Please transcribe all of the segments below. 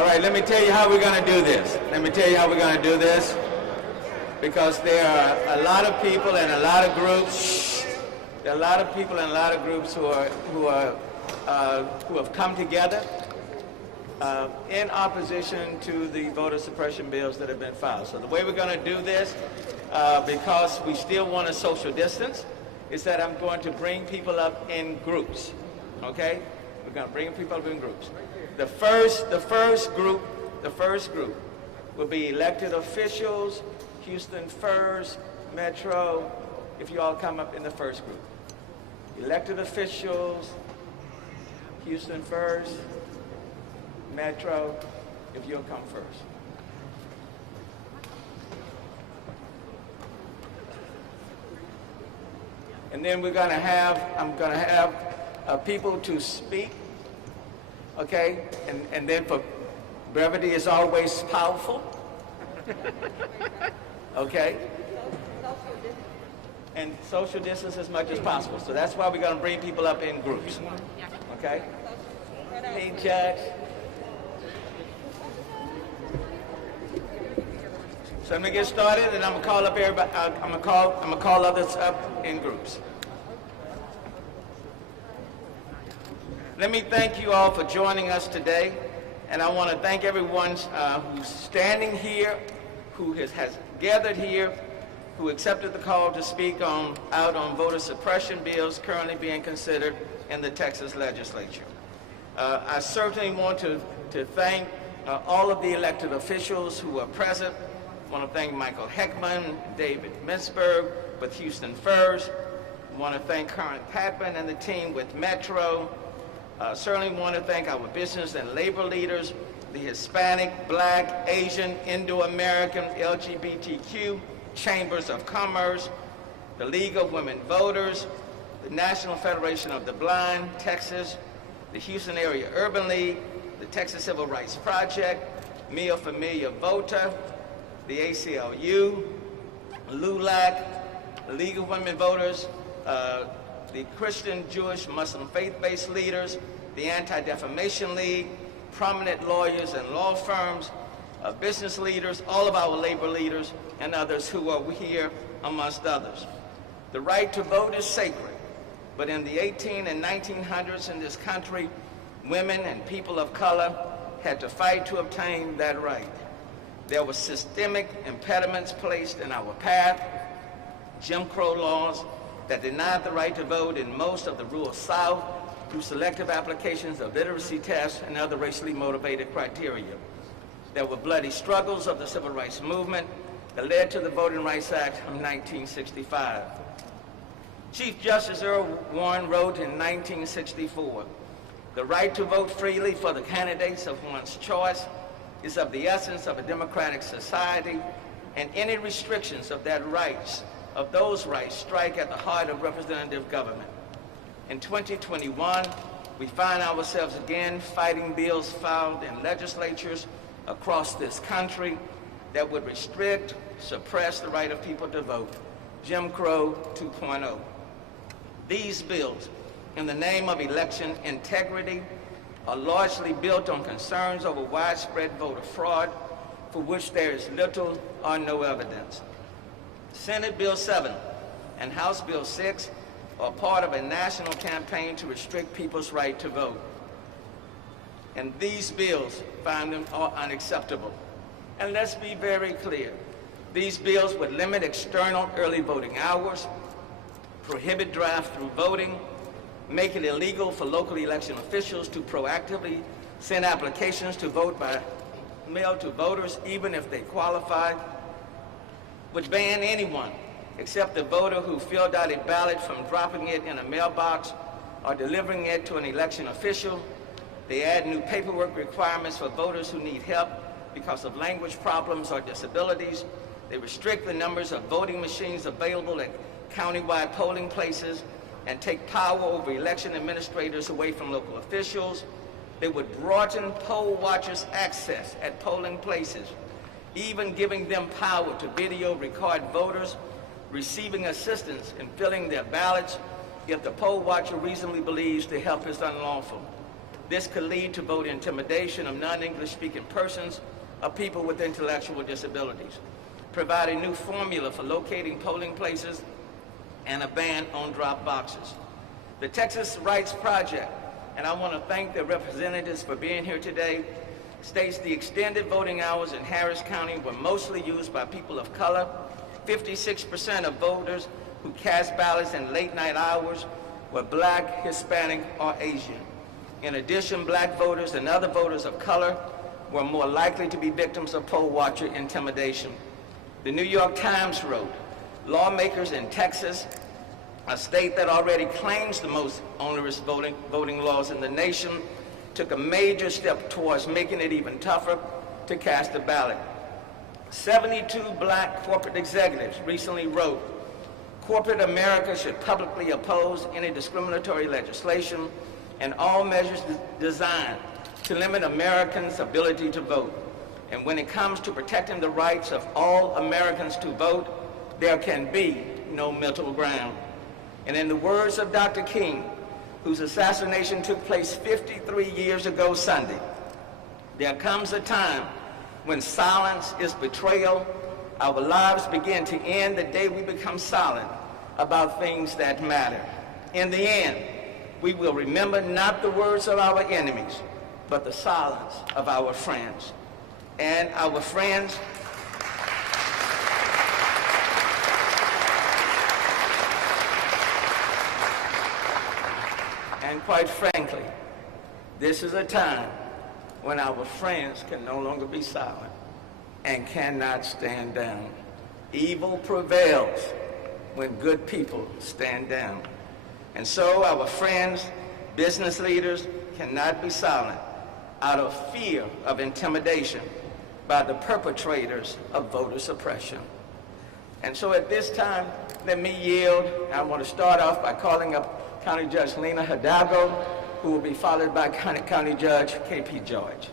All right, let me tell you how we're going to do this. Because there are a lot of people and a lot of groups. There are a lot of people and a lot of groups who have come together in opposition to the voter suppression bills that have been filed. So the way we're going to do this, because we still want to social distance, is that I'm going to bring people up in groups. Okay? We're going to bring people up in groups. The first group will be elected officials, Houston First, Metro, if you all come up in the first group. Elected officials, Houston First, Metro, if you'll come first. And then I'm going to have people to speak, okay? And then for brevity is always powerful, okay? And social distance as much as possible. So that's why we're going to bring people up in groups, okay? Hey, Judge. So let me get started, and I'm gonna call up everybody. I'm gonna call others up in groups. Let me thank you all for joining us today, and I want to thank everyone who's standing here, who has gathered here, who accepted the call to speak out on voter suppression bills currently being considered in the Texas Legislature. I certainly want to thank all of the elected officials who are present. I want to thank Michael Heckman, David Mintzberg with Houston First. I want to thank Karen Patman and the team with Metro. Certainly want to thank our business and labor leaders, the Hispanic, Black, Asian, Indo-American, LGBTQ Chambers of Commerce, the League of Women Voters, the National Federation of the Blind, Texas, the Houston Area Urban League, the Texas Civil Rights Project, Mia Familia Vota, the ACLU, LULAC, the League of Women Voters, the Christian, Jewish, Muslim faith-based leaders, the Anti-Defamation League, prominent lawyers and law firms, business leaders, all of our labor leaders, and others who are here, amongst others. The right to vote is sacred, but in the 1800s and 1900s in this country, women and people of color had to fight to obtain that right. There were systemic impediments placed in our path, Jim Crow laws that denied the right to vote in most of the rural South through selective applications of literacy tests and other racially motivated criteria. There were bloody struggles of the civil rights movement that led to the Voting Rights Act of 1965. Chief Justice Earl Warren wrote in 1964, "The right to vote freely for the candidates of one's choice is of the essence of a democratic society, and any restrictions of those rights strike at the heart of representative government." In 2021, we find ourselves again fighting bills filed in legislatures across this country that would restrict, suppress the right of people to vote, Jim Crow 2.0. These bills, in the name of election integrity, are largely built on concerns over widespread voter fraud, for which there is little or no evidence. Senate Bill 7 and House Bill 6 are part of a national campaign to restrict people's right to vote. And these bills find them are unacceptable. And let's be very clear. These bills would limit external early voting hours, prohibit drive-through voting, make it illegal for local election officials to proactively send applications to vote by mail to voters, even if they qualify, which ban anyone except the voter who filled out a ballot from dropping it in a mailbox or delivering it to an election official. They add new paperwork requirements for voters who need help because of language problems or disabilities. They restrict the numbers of voting machines available at countywide polling places and take power over election administrators away from local officials. They would broaden poll watchers' access at polling places, even giving them power to video record voters receiving assistance in filling their ballots if the poll watcher reasonably believes the help is unlawful. This could lead to voter intimidation of non-English speaking persons or people with intellectual disabilities. Provide a new formula for locating polling places and a ban on drop boxes. The Texas Rights Project, and I want to thank the representatives for being here today, states the extended voting hours in Harris County were mostly used by people of color. 56% of voters who cast ballots in late night hours were Black, Hispanic, or Asian. In addition, Black voters and other voters of color were more likely to be victims of poll watcher intimidation. The New York Times wrote, lawmakers in Texas, a state that already claims the most onerous voting laws in the nation, took a major step towards making it even tougher to cast a ballot. 72 Black corporate executives recently wrote, corporate America should publicly oppose any discriminatory legislation and all measures designed to limit Americans' ability to vote. And when it comes to protecting the rights of all Americans to vote, there can be no middle ground. And in the words of Dr. King, whose assassination took place 53 years ago Sunday, there comes a time when silence is betrayal. Our lives begin to end the day we become silent about things that matter. In the end, we will remember not the words of our enemies, but the silence of our friends. And our friends, and quite frankly, this is a time when our friends can no longer be silent and cannot stand down. Evil prevails when good people stand down. And so our friends, business leaders, cannot be silent out of fear of intimidation by the perpetrators of voter suppression. And so at this time, let me yield. I want to start off by calling up County Judge Lina Hidalgo, who will be followed by County Judge K.P. George.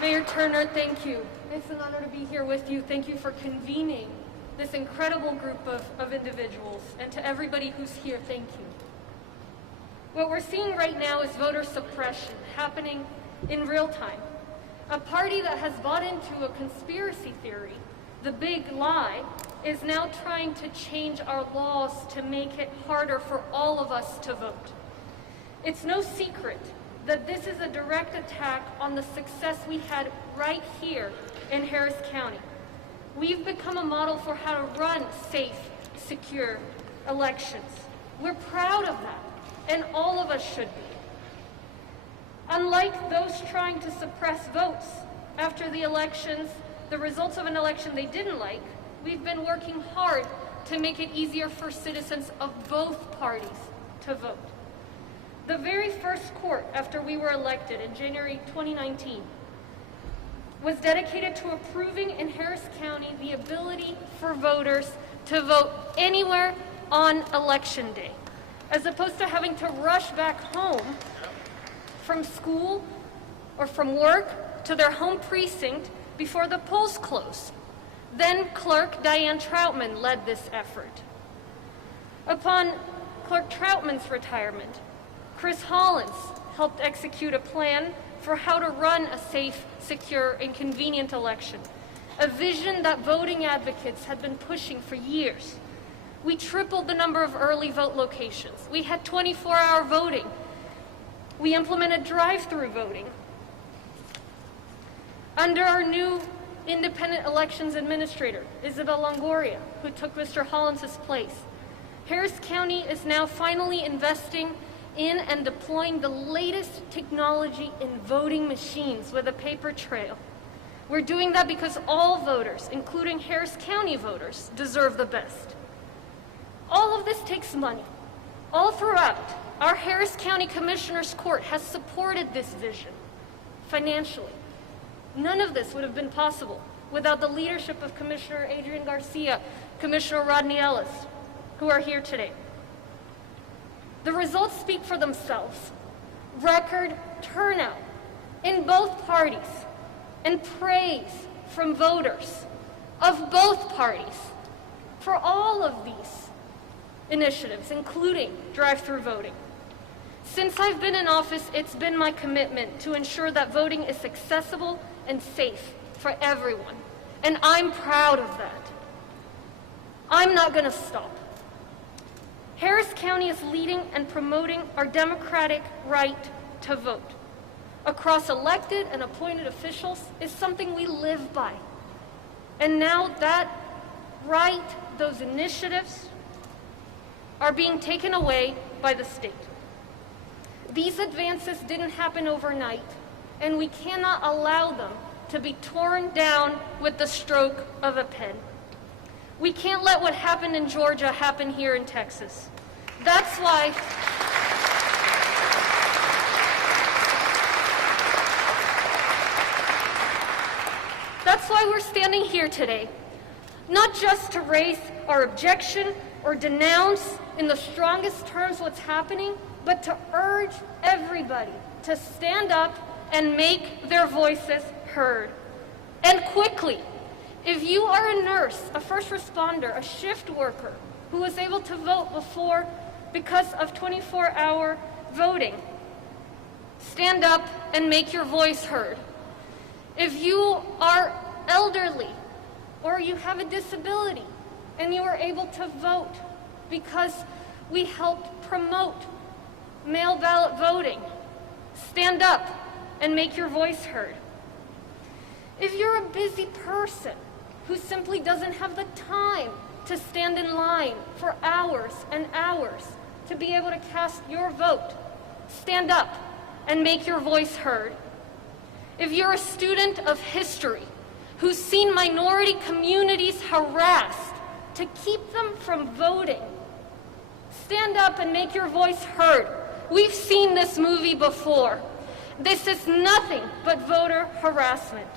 Mayor Turner, thank you. It's an honor to be here with you. Thank you for convening this incredible group of individuals. And to everybody who's here, thank you. What we're seeing right now is voter suppression happening in real time. A party that has bought into a conspiracy theory, the big lie, is now trying to change our laws to make it harder for all of us to vote. It's no secret that this is a direct attack on the success we had right here in Harris County. We've become a model for how to run safe, secure elections. We're proud of that, and all of us should be. Unlike those trying to suppress votes after the elections, the results of an election they didn't like, we've been working hard to make it easier for citizens of both parties to vote. The very first court after we were elected in January 2019 was dedicated to approving in Harris County the ability for voters to vote anywhere on election day, as opposed to having to rush back home from school or from work to their home precinct before the polls close. Then Clerk Diane Troutman led this effort. Upon Clerk Troutman's retirement, Chris Hollins helped execute a plan for how to run a safe, secure, and convenient election, a vision that voting advocates had been pushing for years. We tripled the number of early vote locations. We had 24-hour voting. We implemented drive-through voting. Under our new independent elections administrator, Isabel Longoria, who took Mr. Hollins' place, Harris County is now finally investing in and deploying the latest technology in voting machines with a paper trail. We're doing that because all voters, including Harris County voters, deserve the best. All of this takes money. All throughout, our Harris County Commissioner's Court has supported this vision financially. None of this would have been possible without the leadership of Commissioner Adrian Garcia, Commissioner Rodney Ellis, who are here today. The results speak for themselves. Record turnout in both parties and praise from voters of both parties. for all of these initiatives, including drive-through voting. Since I've been in office, it's been my commitment to ensure that voting is accessible and safe for everyone, and I'm proud of that. I'm not going to stop. Harris County is leading and promoting our democratic right to vote across elected and appointed officials is something we live by. And now that right, those initiatives, are being taken away by the state. These advances didn't happen overnight, and we cannot allow them to be torn down with the stroke of a pen. We can't let what happened in Georgia happen here in Texas. That's why we're standing here today, not just to raise our objection or denounce in the strongest terms what's happening, but to urge everybody to stand up and make their voices heard. And quickly, if you are a nurse, a first responder, a shift worker who was able to vote before because of 24-hour voting, stand up and make your voice heard. If you are elderly or you have a disability and you are able to vote because we helped promote mail ballot voting, stand up and make your voice heard. If you're a busy person who simply doesn't have the time to stand in line for hours and hours to be able to cast your vote, stand up and make your voice heard. If you're a student of history who's seen minority communities harassed to keep them from voting, stand up and make your voice heard. We've seen this movie before. This is nothing but voter harassment.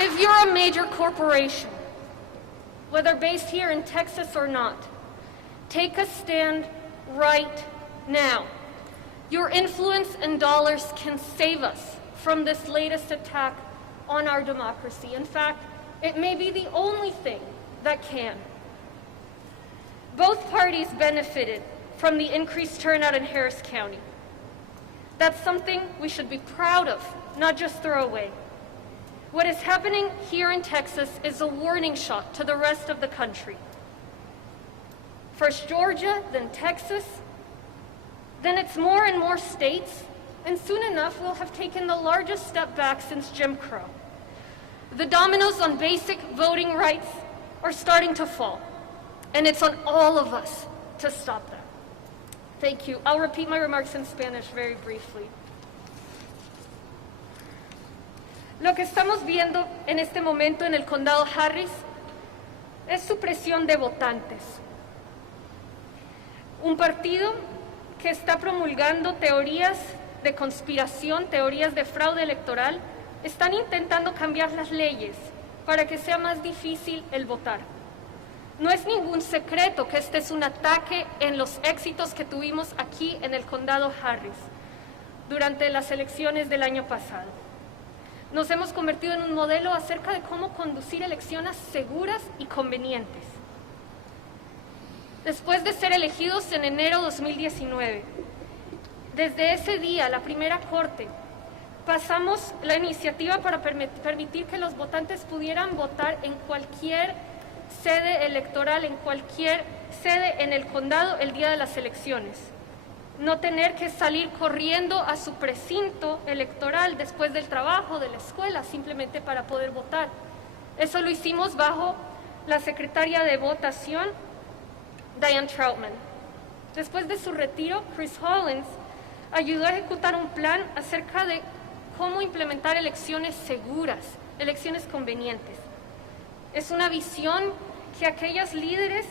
If you're a major corporation, whether based here in Texas or not, take a stand right now. Your influence and dollars can save us from this latest attack on our democracy. In fact, it may be the only thing that can. Both parties benefited from the increased turnout in Harris County. That's something we should be proud of, not just throw away. What is happening here in Texas is a warning shot to the rest of the country. First Georgia, then Texas, then it's more and more states, and soon enough we'll have taken the largest step back since Jim Crow. The dominoes on basic voting rights are starting to fall, and it's on all of us to stop that. Thank you. I'll repeat my remarks in Spanish very briefly. Lo que estamos viendo en este momento en el condado Harris es supresión de votantes. Un partido que está promulgando teorías de conspiración, teorías de fraude electoral, están intentando cambiar las leyes para que sea más difícil el votar. No es ningún secreto que este es un ataque en los éxitos que tuvimos aquí en el condado Harris durante las elecciones del año pasado. Nos hemos convertido en un modelo acerca de cómo conducir elecciones seguras y convenientes. Después de ser elegidos en enero de 2019, desde ese día, la primera corte, pasamos la iniciativa para permitir que los votantes pudieran votar en cualquier sede electoral, en cualquier sede en el condado el día de las elecciones. No tener que salir corriendo a su precinto electoral después del trabajo, de la escuela, simplemente para poder votar. Eso lo hicimos bajo la secretaria de votación, Diane Troutman. Después de su retiro, Chris Hollins ayudó a ejecutar un plan acerca de cómo implementar elecciones seguras, elecciones convenientes. Es una visión que aquellos líderes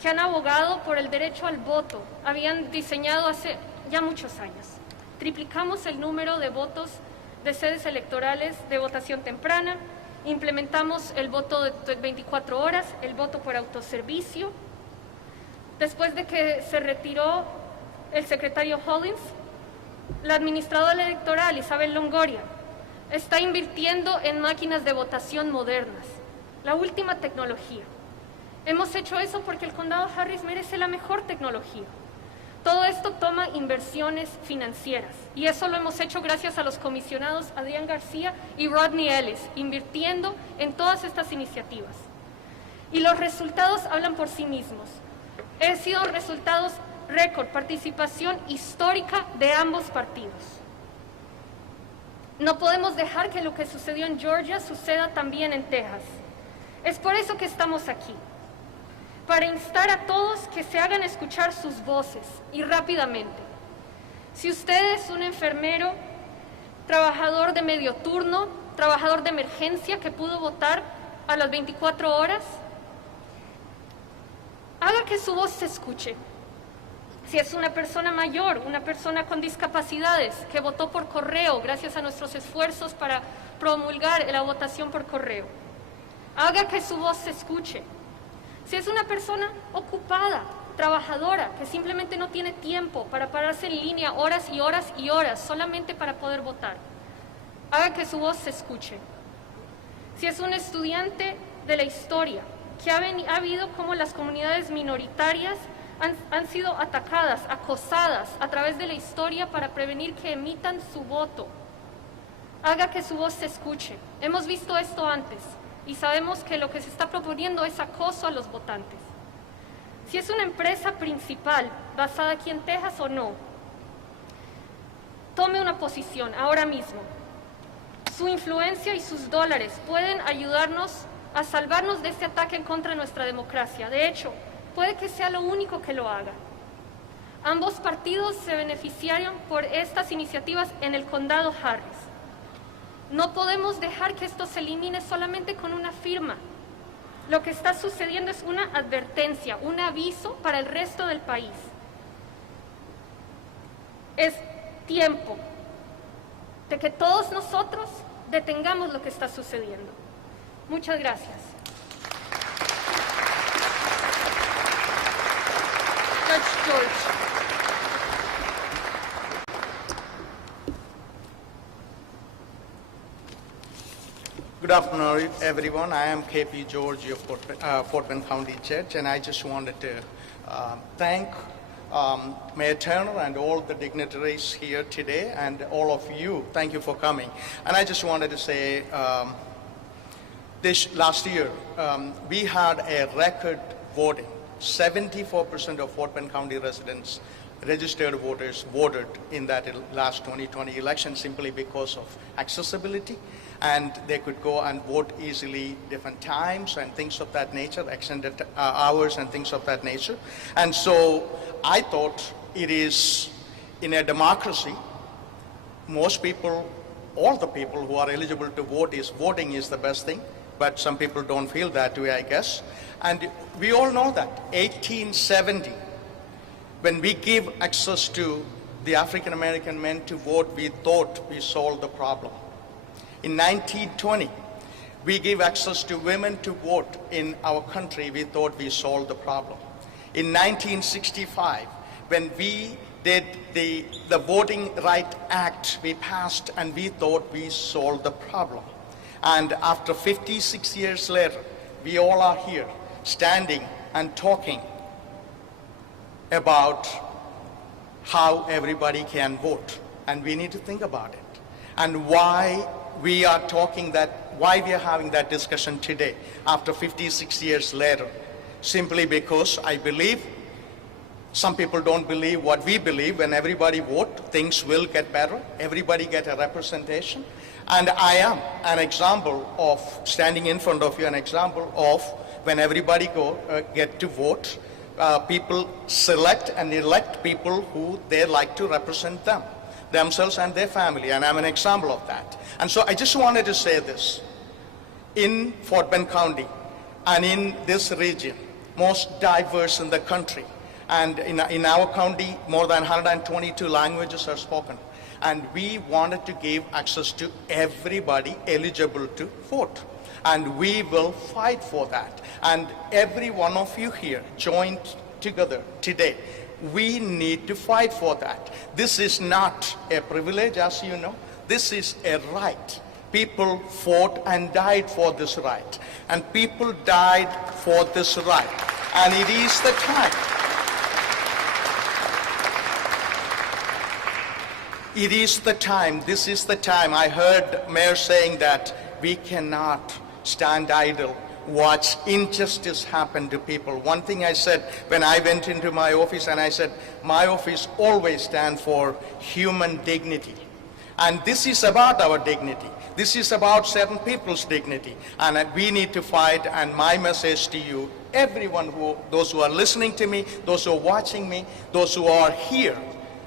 que han abogado por el derecho al voto habían diseñado hace ya muchos años. Triplicamos el número de votos de sedes electorales de votación temprana, implementamos el voto de 24 horas, el voto por autoservicio. Después de que se retiró el secretario Hollins, La administradora electoral, Isabel Longoria, está invirtiendo en máquinas de votación modernas, la última tecnología. Hemos hecho eso porque el condado Harris merece la mejor tecnología. Todo esto toma inversiones financieras y eso lo hemos hecho gracias a los comisionados Adrian Garcia y Rodney Ellis, invirtiendo en todas estas iniciativas. Y los resultados hablan por sí mismos. Han sido resultados récord, participación histórica de ambos partidos. No podemos dejar que lo que sucedió en Georgia suceda también en Texas. Es por eso que estamos aquí, para instar a todos que se hagan escuchar sus voces y rápidamente. Si usted es un enfermero, trabajador de medio turno, trabajador de emergencia que pudo votar a las 24 horas, haga que su voz se escuche. Si es una persona mayor, una persona con discapacidades que votó por correo gracias a nuestros esfuerzos para promulgar la votación por correo, haga que su voz se escuche. Si es una persona ocupada, trabajadora, que simplemente no tiene tiempo para pararse en línea horas y horas y horas solamente para poder votar, haga que su voz se escuche. Si es un estudiante de la historia, que ha habido como las comunidades minoritarias han sido atacadas, acosadas a través de la historia para prevenir que emitan su voto, haga que su voz se escuche. Hemos visto esto antes y sabemos que lo que se está proponiendo es acoso a los votantes. Si es una empresa principal basada aquí en Texas o no, tome una posición ahora mismo. Su influencia y sus dólares pueden ayudarnos a salvarnos de este ataque en contra de nuestra democracia. De hecho, puede que sea lo único que lo haga. Ambos partidos se beneficiaron por estas iniciativas en el condado Harris. No podemos dejar que esto se elimine solamente con una firma. Lo que está sucediendo es una advertencia, un aviso para el resto del país. Es tiempo de que todos nosotros detengamos lo que está sucediendo. Muchas gracias. Judge George. Good afternoon, everyone. I am KP George of Fort Bend County Judge, and I just wanted to thank Mayor Turner and all the dignitaries here today, and all of you. Thank you for coming. And I just wanted to say, this last year, we had a record voting. 74% of Fort Bend County residents, registered voters, voted in that last 2020 election simply because of accessibility, and they could go and vote easily different times and things of that nature, extended hours and things of that nature. And so I thought it is, in a democracy, most people, all the people who are eligible to vote, voting is the best thing, but some people don't feel that way, I guess. And we all know that 1870, when we give access to the African American men to vote, we thought we solved the problem. In 1920, we gave access to women to vote in our country. We thought we solved the problem. In 1965, when we did the Voting Right Act, we passed and we thought we solved the problem. And after 56 years later, we all are here standing and talking about how everybody can vote. And we need to think about it. And why we are talking that, why we are having that discussion today after 56 years later. Simply because I believe, some people don't believe what we believe. When everybody vote, things will get better. Everybody get a representation. And I am an example of, standing in front of you, an example of when everybody get to vote, people select and elect people who they like to represent themselves and their family, and I'm an example of that. And so I just wanted to say this. In Fort Bend County and in this region, most diverse in the country, and in our county, more than 122 languages are spoken. And we wanted to give access to everybody eligible to vote. And we will fight for that. And every one of you here joined together today We need to fight for that. This is not a privilege, as you know. This is a right. People fought and died for this right. And people died for this right. And it is the time. It is the time. This is the time. I heard Mayor saying that we cannot stand idle, watch injustice happen to people. One thing I said when I went into my office, and I said, my office always stands for human dignity. And this is about our dignity. This is about certain people's dignity. And we need to fight. And my message to you, everyone, those who are listening to me, those who are watching me, those who are here,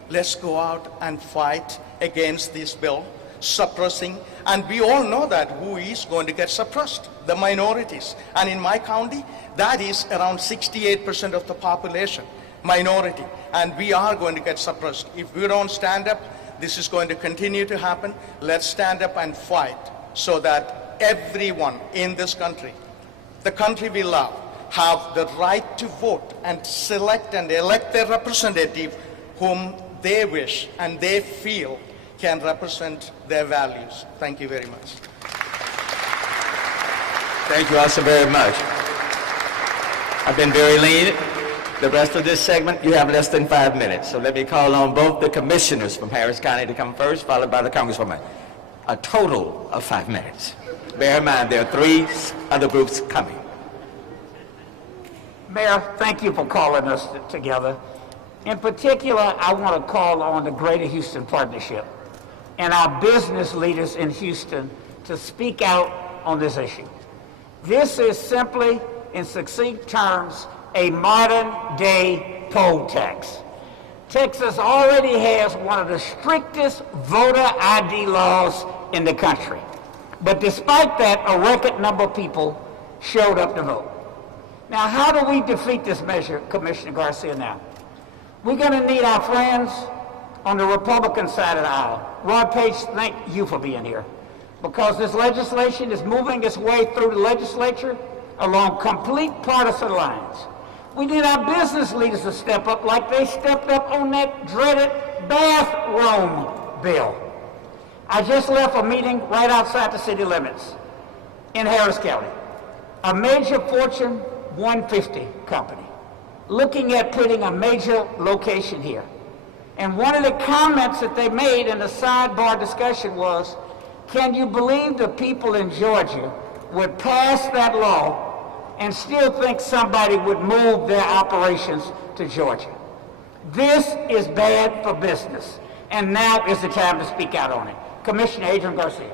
let's go out and fight against this bill, suppressing. And we all know that who is going to get suppressed? The minorities. And in my county, that is around 68% of the population, minority. And we are going to get suppressed. If we don't stand up, this is going to continue to happen. Let's stand up and fight so that everyone in this country, the country we love, have the right to vote and select and elect their representative whom they wish and they feel can represent their values. Thank you very much. Thank you also very much. I've been very lenient. The rest of this segment, you have less than 5 minutes. So let me call on both the commissioners from Harris County to come first, followed by the Congresswoman. A total of 5 minutes. Bear in mind, there are 3 other groups coming. Mayor, thank you for calling us together. In particular, I want to call on the Greater Houston Partnership and our business leaders in Houston to speak out on this issue. This is simply, in succinct terms, a modern-day poll tax. Texas already has one of the strictest voter ID laws in the country. But despite that, a record number of people showed up to vote. Now, how do we defeat this measure, Commissioner Garcia, now? We're going to need our friends on the Republican side of the aisle. Roy Page, thank you for being here, because this legislation is moving its way through the legislature along complete partisan lines. We need our business leaders to step up like they stepped up on that dreaded bathroom bill. I just left a meeting right outside the city limits in Harris County. A major Fortune 150 company looking at putting a major location here. And one of the comments that they made in the sidebar discussion was, can you believe the people in Georgia would pass that law and still think somebody would move their operations to Georgia? This is bad for business, and now is the time to speak out on it. Commissioner Adrian Garcia.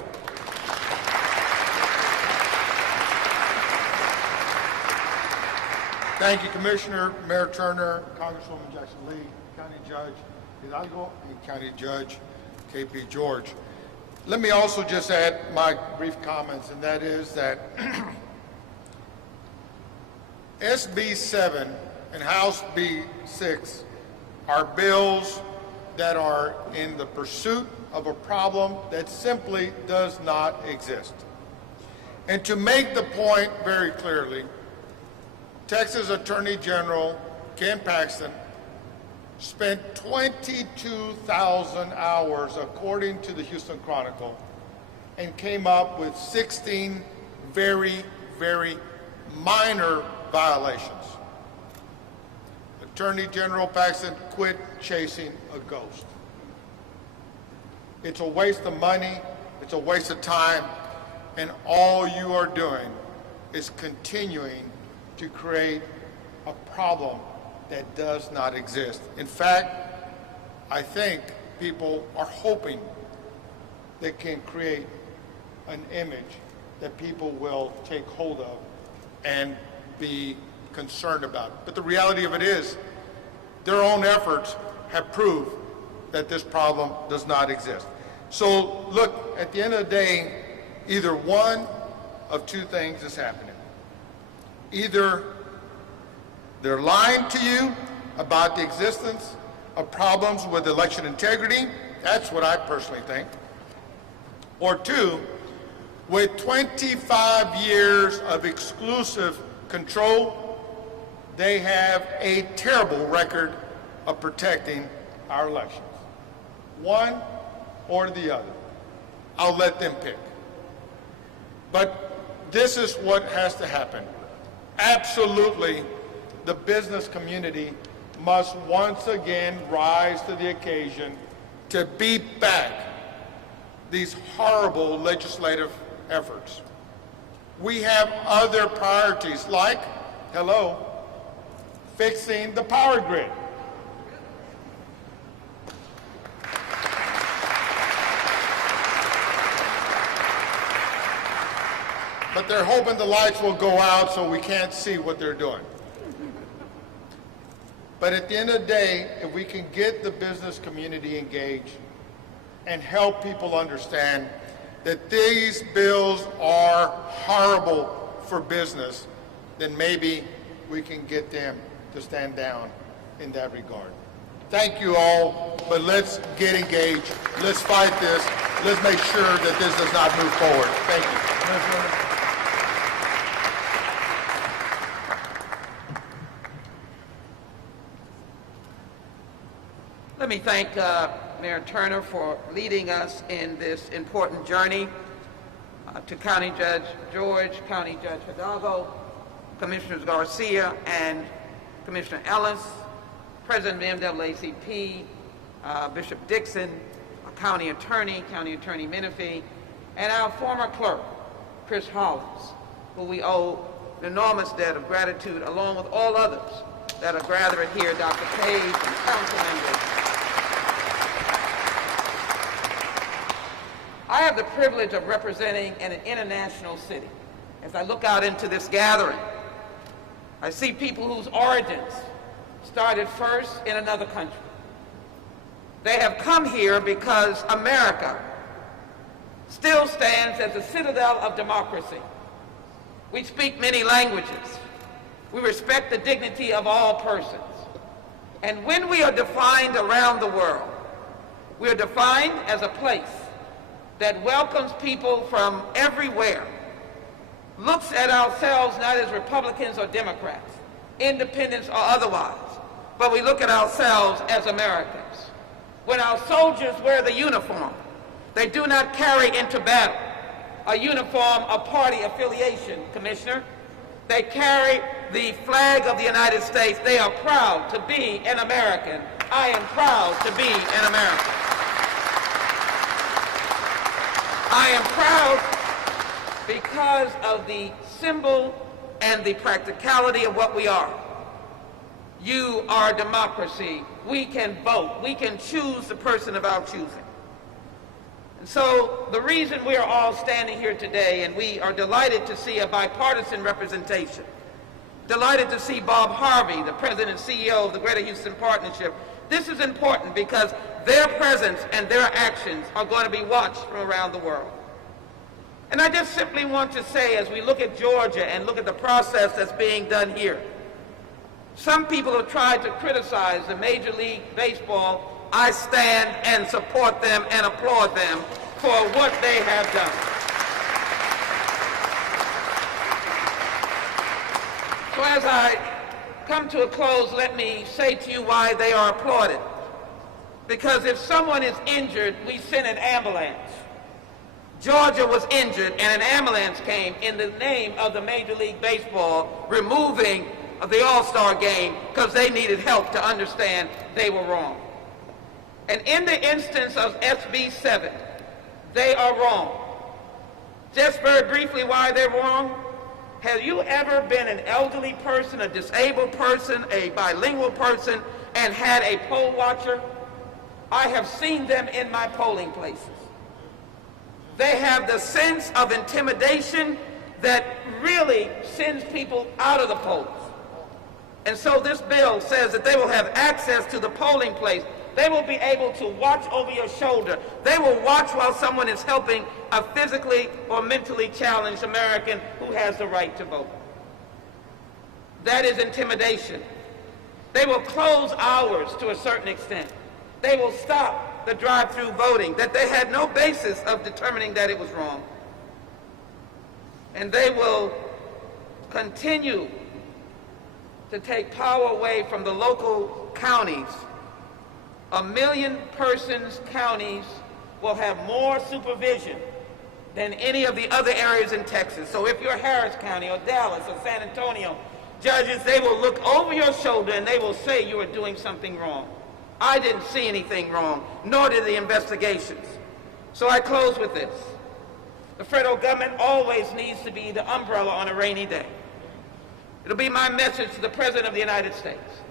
Thank you, Commissioner, Mayor Turner, Congresswoman Jackson Lee, County Judge Hidalgo, and County Judge KP George. Let me also just add my brief comments, and that is that SB 7 and House B 6 are bills that are in the pursuit of a problem that simply does not exist. And to make the point very clearly, Texas Attorney General Ken Paxton spent 22,000 hours, according to the Houston Chronicle, and came up with 16 very, very minor violations. Attorney General Paxton, quit chasing a ghost. It's a waste of money, it's a waste of time, and all you are doing is continuing to create a problem that does not exist. In fact, I think people are hoping they can create an image that people will take hold of and be concerned about. But the reality of it is, their own efforts have proved that this problem does not exist. So look, at the end of the day, either one of 2 things is happening. Either they're lying to you about the existence of problems with election integrity, that's what I personally think, or 2, with 25 years of exclusive control, they have a terrible record of protecting our elections. One or the other. I'll let them pick. But this is what has to happen. Absolutely, the business community must once again rise to the occasion to beat back these horrible legislative efforts. We have other priorities like, hello, fixing the power grid. But they're hoping the lights will go out so we can't see what they're doing. But at the end of the day, if we can get the business community engaged and help people understand that these bills are horrible for business, then maybe we can get them to stand down in that regard. Thank you all, but let's get engaged. Let's fight this. Let's make sure that this does not move forward. Thank you. Let me thank Mayor Turner for leading us in this important journey, to County Judge George, County Judge Hidalgo, Commissioners Garcia and Commissioner Ellis, President of the NAACP, Bishop Dixon, County Attorney Menifee, and our former clerk, Chris Hollins, who we owe an enormous debt of gratitude, along with all others that are gathered here, Dr. Page and council members. I have the privilege of representing an international city. As I look out into this gathering, I see people whose origins started first in another country. They have come here because America still stands as the citadel of democracy. We speak many languages. We respect the dignity of all persons. And when we are defined around the world, we are defined as a place that welcomes people from everywhere, looks at ourselves not as Republicans or Democrats, independents or otherwise, but we look at ourselves as Americans. When our soldiers wear the uniform, they do not carry into battle a uniform of party affiliation, Commissioner. They carry the flag of the United States. They are proud to be an American. I am proud to be an American. I am proud because of the symbol and the practicality of what we are. You are democracy. We can vote. We can choose the person of our choosing. And so the reason we are all standing here today, and we are delighted to see a bipartisan representation, delighted to see Bob Harvey, the president and CEO of the Greater Houston Partnership. This is important because their presence and their actions are going to be watched from around the world. And I just simply want to say, as we look at Georgia and look at the process that's being done here, some people have tried to criticize the Major League Baseball. I stand and support them and applaud them for what they have done. So as I come to a close, let me say to you why they are applauded. Because if someone is injured, we send an ambulance. Georgia was injured and an ambulance came in the name of the Major League Baseball removing the All-Star game because they needed help to understand they were wrong. And in the instance of SB 7, they are wrong. Just very briefly why they're wrong. Have you ever been an elderly person, a disabled person, a bilingual person, and had a poll watcher? I have seen them in my polling places. They have the sense of intimidation that really sends people out of the polls. And so this bill says that they will have access to the polling place. They will be able to watch over your shoulder. They will watch while someone is helping a physically or mentally challenged American who has the right to vote. That is intimidation. They will close hours to a certain extent. They will stop the drive-through voting that they had no basis of determining that it was wrong. And they will continue to take power away from the local counties 1 million persons counties will have more supervision than any of the other areas in Texas. So if you're Harris County or Dallas or San Antonio, judges, they will look over your shoulder and they will say you are doing something wrong. I didn't see anything wrong, nor did the investigations. So I close with this. The federal government always needs to be the umbrella on a rainy day. It'll be my message to the President of the United States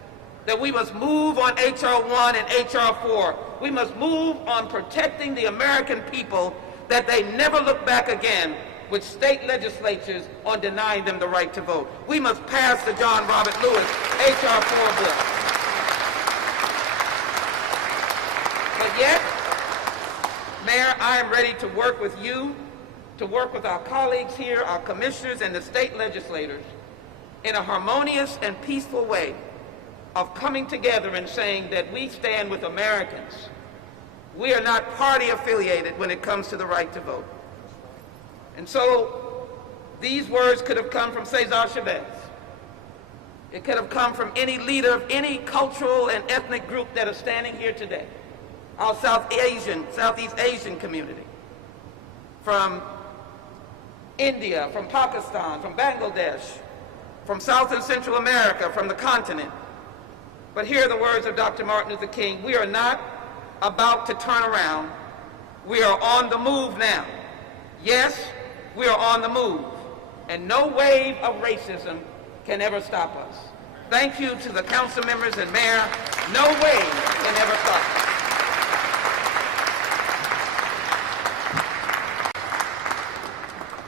that we must move on H.R. 1 and H.R. 4. We must move on protecting the American people, that they never look back again with state legislatures on denying them the right to vote. We must pass the John Robert Lewis H.R. 4 bill. But yet, Mayor, I am ready to work with you, to work with our colleagues here, our commissioners and the state legislators, in a harmonious and peaceful way of coming together and saying that we stand with Americans. We are not party affiliated when it comes to the right to vote. And so these words could have come from Cesar Chavez. It could have come from any leader of any cultural and ethnic group that are standing here today. Our Southeast Asian community, from India, from Pakistan, from Bangladesh, from South and Central America, from the continent. But here are the words of Dr. Martin Luther King. We are not about to turn around. We are on the move now. Yes, we are on the move. And no wave of racism can ever stop us. Thank you to the council members and mayor. No wave can ever stop us.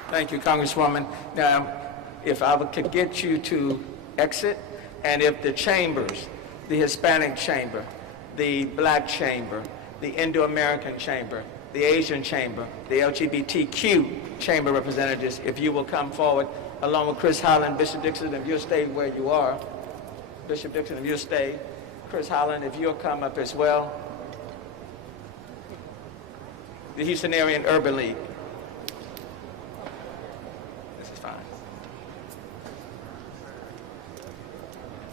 Thank you, Congresswoman. Now, if I could get you to exit, and if the chambers, the Hispanic chamber, the Black chamber, the Indo-American chamber, the Asian chamber, the LGBTQ chamber representatives, if you will come forward, along with Chris Holland, Bishop Dixon, if you'll stay where you are. Bishop Dixon, if you'll stay. Chris Holland, if you'll come up as well. The Houstonian Urban League. This is fine.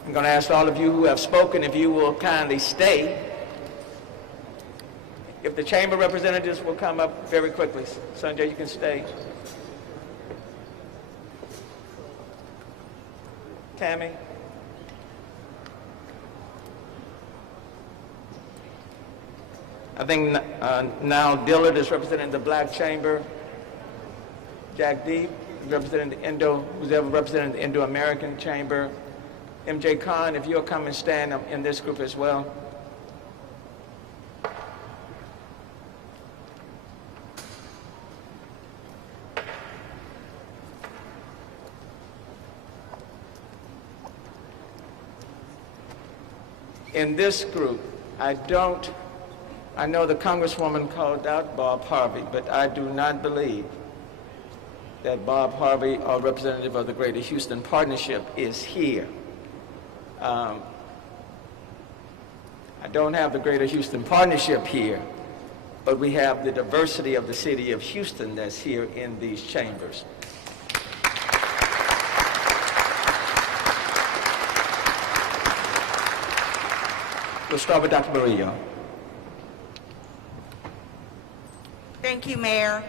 I'm going to ask all of you who have spoken if you will kindly stay. If the chamber representatives will come up very quickly. Sanjay, you can stay. Tammy. I think now Dillard is representing the Black Chamber. Jack Deeb is representing the who's ever representing the Indo-American Chamber. MJ Khan, if you'll come and stand in this group as well. In this group, I know the Congresswoman called out Bob Harvey, but I do not believe that Bob Harvey, or representative of the Greater Houston Partnership, is here. I don't have the Greater Houston Partnership here, but we have the diversity of the city of Houston that's here in these chambers. We'll start with Dr. Murillo. Thank you, Mayor.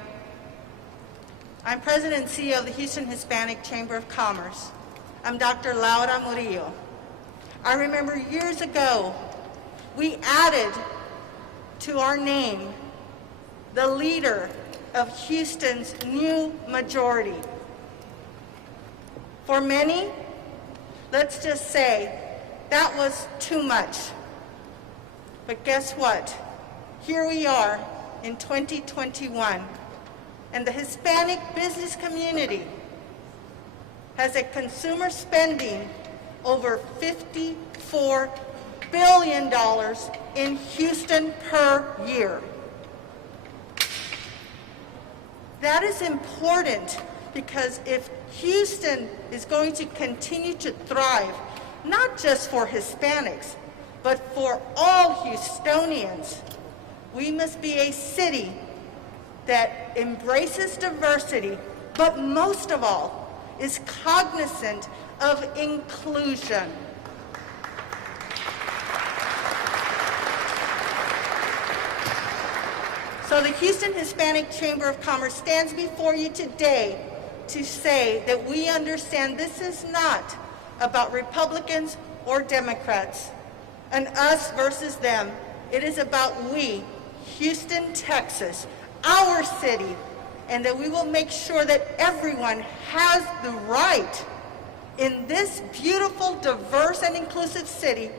I'm President and CEO of the Houston Hispanic Chamber of Commerce. I'm Dr. Laura Murillo. I remember years ago, we added to our name the leader of Houston's new majority. For many, let's just say, that was too much. But guess what? Here we are in 2021, and the Hispanic business community has a consumer spending over $54 billion in Houston per year. That is important because if Houston is going to continue to thrive, not just for Hispanics, but for all Houstonians, we must be a city that embraces diversity, but most of all, is cognizant of inclusion. So the Houston Hispanic Chamber of Commerce stands before you today to say that we understand this is not about Republicans or Democrats, and us versus them. It is about we, Houston, Texas, our city, and that we will make sure that everyone has the right in this beautiful, diverse, and inclusive city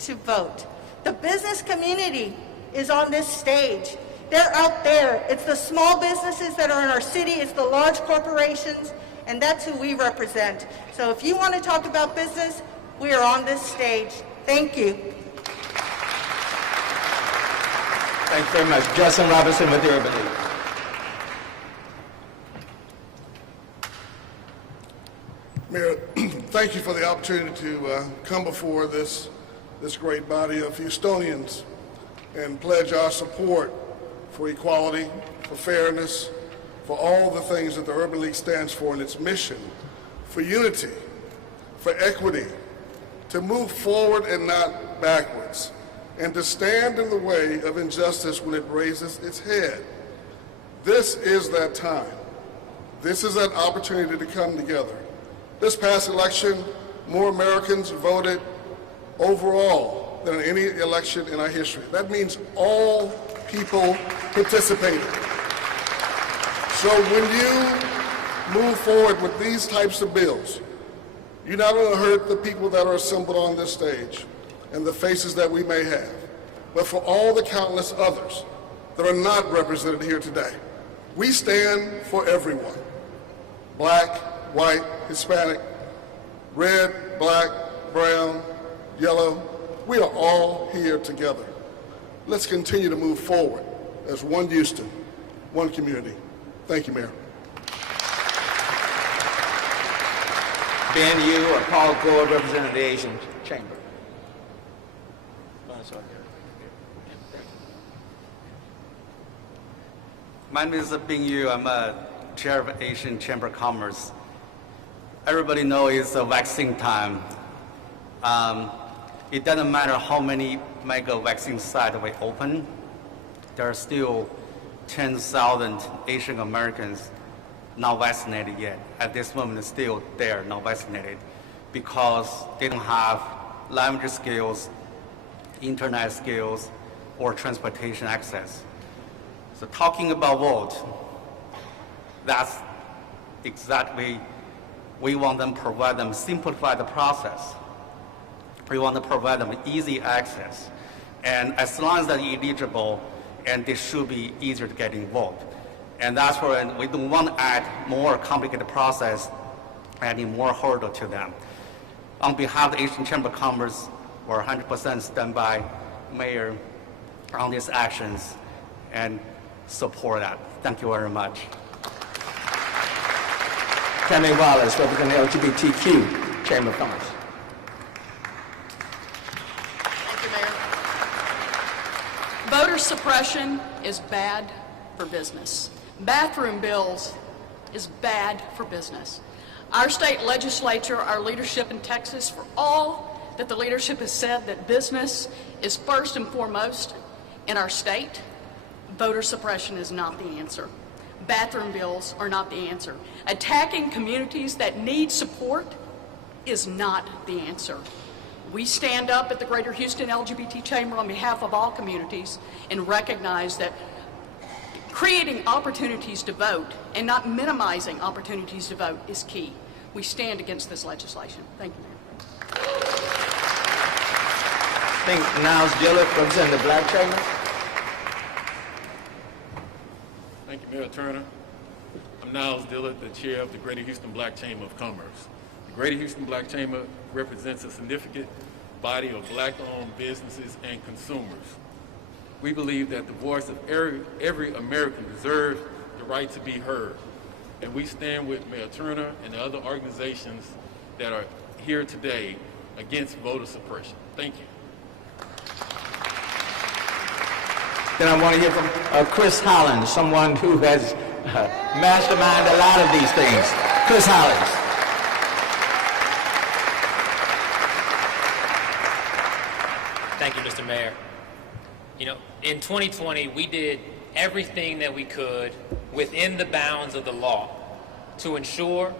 to vote. The business community is on this stage. They're out there. It's the small businesses that are in our city. It's the large corporations, and that's who we represent. So if you want to talk about business, we are on this stage. Thank you. Thanks very much. Justin Robinson with the Urban League. Mayor, thank you for the opportunity to come before this great body of Houstonians and pledge our support for equality, for fairness, for all the things that the Urban League stands for in its mission, for unity, for equity, to move forward and not backwards, and to stand in the way of injustice when it raises its head. This is that time. This is that opportunity to come together. This past election, more Americans voted overall than any election in our history. That means all people participated. So when you move forward with these types of bills, you not only hurt the people that are assembled on this stage and the faces that we may have, but for all the countless others that are not represented here today. We stand for everyone. Black, white, Hispanic, red, black, brown, yellow. We are all here together. Let's continue to move forward as one Houston, one community. Thank you, Mayor. Ben Yu or Paul Gore, representing the Asian Chamber. My name is Ben Yu. I'm a chair of Asian Chamber of Commerce. Everybody knows it's a vaccine time. It doesn't matter how many mega vaccine sites we open, there are still 10,000 Asian Americans not vaccinated yet. At this moment, still they're not vaccinated because they don't have language skills, internet skills, or transportation access. So talking about vote, that's exactly, we want them to provide them, simplify the process. We want to provide them easy access. And as long as they're eligible, and they should be easier to get involved. And that's where we don't want to add more complicated process, adding more hurdle to them. On behalf of the Asian Chamber of Commerce, we're 100% stand by Mayor on these actions and support that. Thank you very much. Tammy Wallace, representing the LGBTQ Chamber of Commerce. Thank you, Mayor. Voter suppression is bad for business. Bathroom bills is bad for business. Our state legislature, our leadership in Texas, for all that the leadership has said that business is first and foremost in our state, voter suppression is not the answer. Bathroom bills are not the answer. Attacking communities that need support is not the answer. We stand up at the Greater Houston LGBT Chamber on behalf of all communities and recognize that creating opportunities to vote and not minimizing opportunities to vote is key. We stand against this legislation. Thank you, Mayor. I think Niles Gillett, representing the Black Chamber. Thank you, Mayor Turner. I'm Niles Dillard, the chair of the Greater Houston Black Chamber of Commerce. The Greater Houston Black Chamber represents a significant body of black-owned businesses and consumers. We believe that the voice of every American deserves the right to be heard. And we stand with Mayor Turner and the other organizations that are here today against voter suppression. Thank you. Then I want to hear from Chris Hollins, someone who has masterminded a lot of these things. Chris Hollins. Thank you, Mr. Mayor. You know, in 2020, we did everything that we could within the bounds of the law to ensure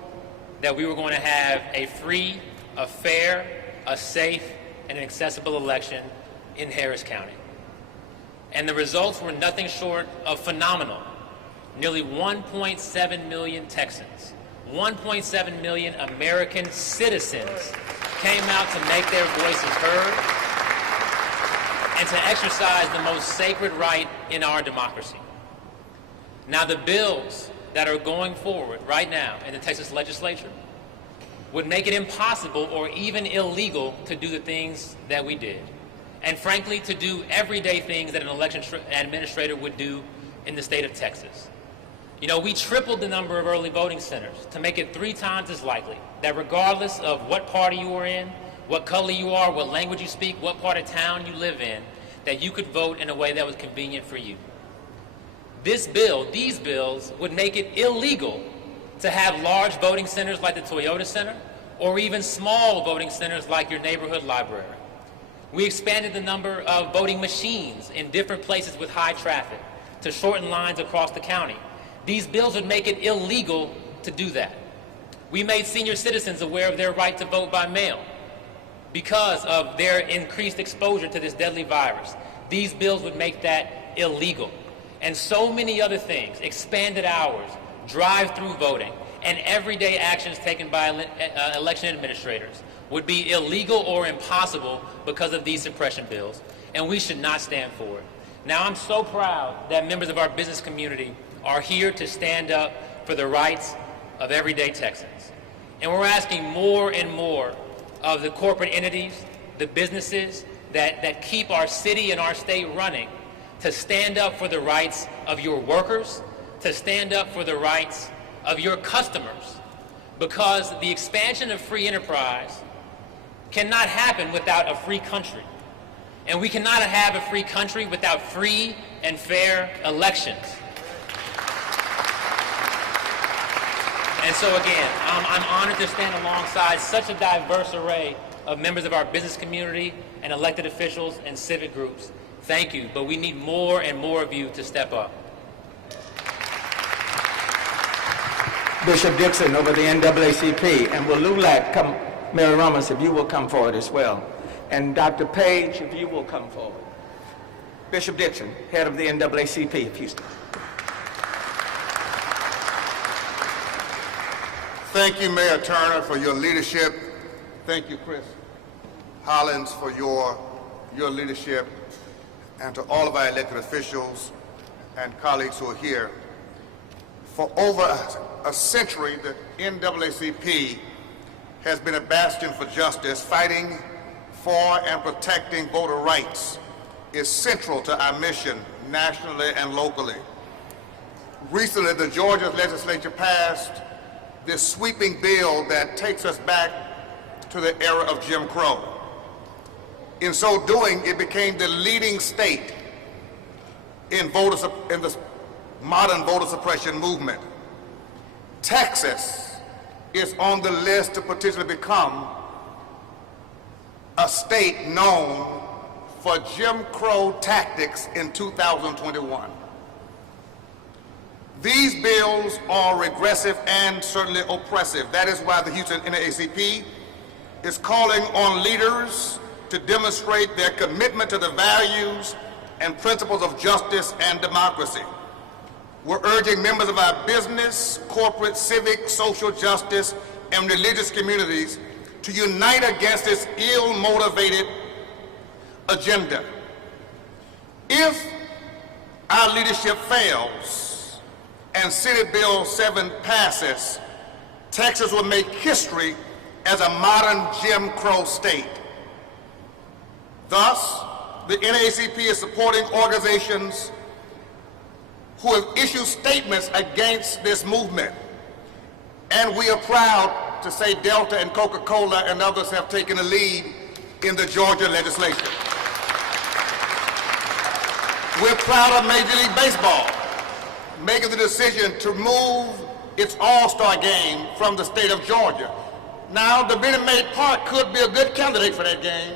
that we were going to have a free, a fair, a safe, and an accessible election in Harris County. And the results were nothing short of phenomenal. Nearly 1.7 million Texans, 1.7 million American citizens came out to make their voices heard and to exercise the most sacred right in our democracy. Now, the bills that are going forward right now in the Texas Legislature would make it impossible or even illegal to do the things that we did. And frankly, to do everyday things that an election administrator would do in the state of Texas. You know, we tripled the number of early voting centers to make it 3 times as likely that regardless of what party you are in, what color you are, what language you speak, what part of town you live in, that you could vote in a way that was convenient for you. These bills would make it illegal to have large voting centers like the Toyota Center or even small voting centers like your neighborhood library. We expanded the number of voting machines in different places with high traffic to shorten lines across the county. These bills would make it illegal to do that. We made senior citizens aware of their right to vote by mail because of their increased exposure to this deadly virus. These bills would make that illegal. And so many other things, expanded hours, drive-through voting, and everyday actions taken by election administrators would be illegal or impossible because of these suppression bills, and we should not stand for it. Now, I'm so proud that members of our business community are here to stand up for the rights of everyday Texans. And we're asking more and more of the corporate entities, the businesses that keep our city and our state running to stand up for the rights of your workers, to stand up for the rights of your customers, because the expansion of free enterprise cannot happen without a free country. And we cannot have a free country without free and fair elections. And so again, I'm honored to stand alongside such a diverse array of members of our business community and elected officials and civic groups. Thank you, but we need more and more of you to step up. Bishop Dixon over the NAACP, and will LULAC come, Mary Ramos, if you will come forward as well. And Dr. Page, if you will come forward. Bishop Dixon, head of the NAACP of Houston. Thank you, Mayor Turner, for your leadership. Thank you, Chris Hollins, for your leadership, and to all of our elected officials and colleagues who are here. For over a century, the NAACP has been a bastion for justice. Fighting for and protecting voter rights is central to our mission nationally and locally. Recently, the Georgia Legislature passed this sweeping bill that takes us back to the era of Jim Crow. In so doing, it became the leading state in the modern voter suppression movement. Texas is on the list to potentially become a state known for Jim Crow tactics in 2021. These bills are regressive and certainly oppressive. That is why the Houston NAACP is calling on leaders to demonstrate their commitment to the values and principles of justice and democracy. We're urging members of our business, corporate, civic, social justice, and religious communities to unite against this ill-motivated agenda. If our leadership fails and Senate Bill 7 passes, Texas will make history as a modern Jim Crow state. Thus, the NAACP is supporting organizations who have issued statements against this movement. And we are proud to say Delta and Coca-Cola and others have taken a lead in the Georgia legislature. We're proud of Major League Baseball making the decision to move its All-Star game from the state of Georgia. Now, the Minute Maid Park could be a good candidate for that game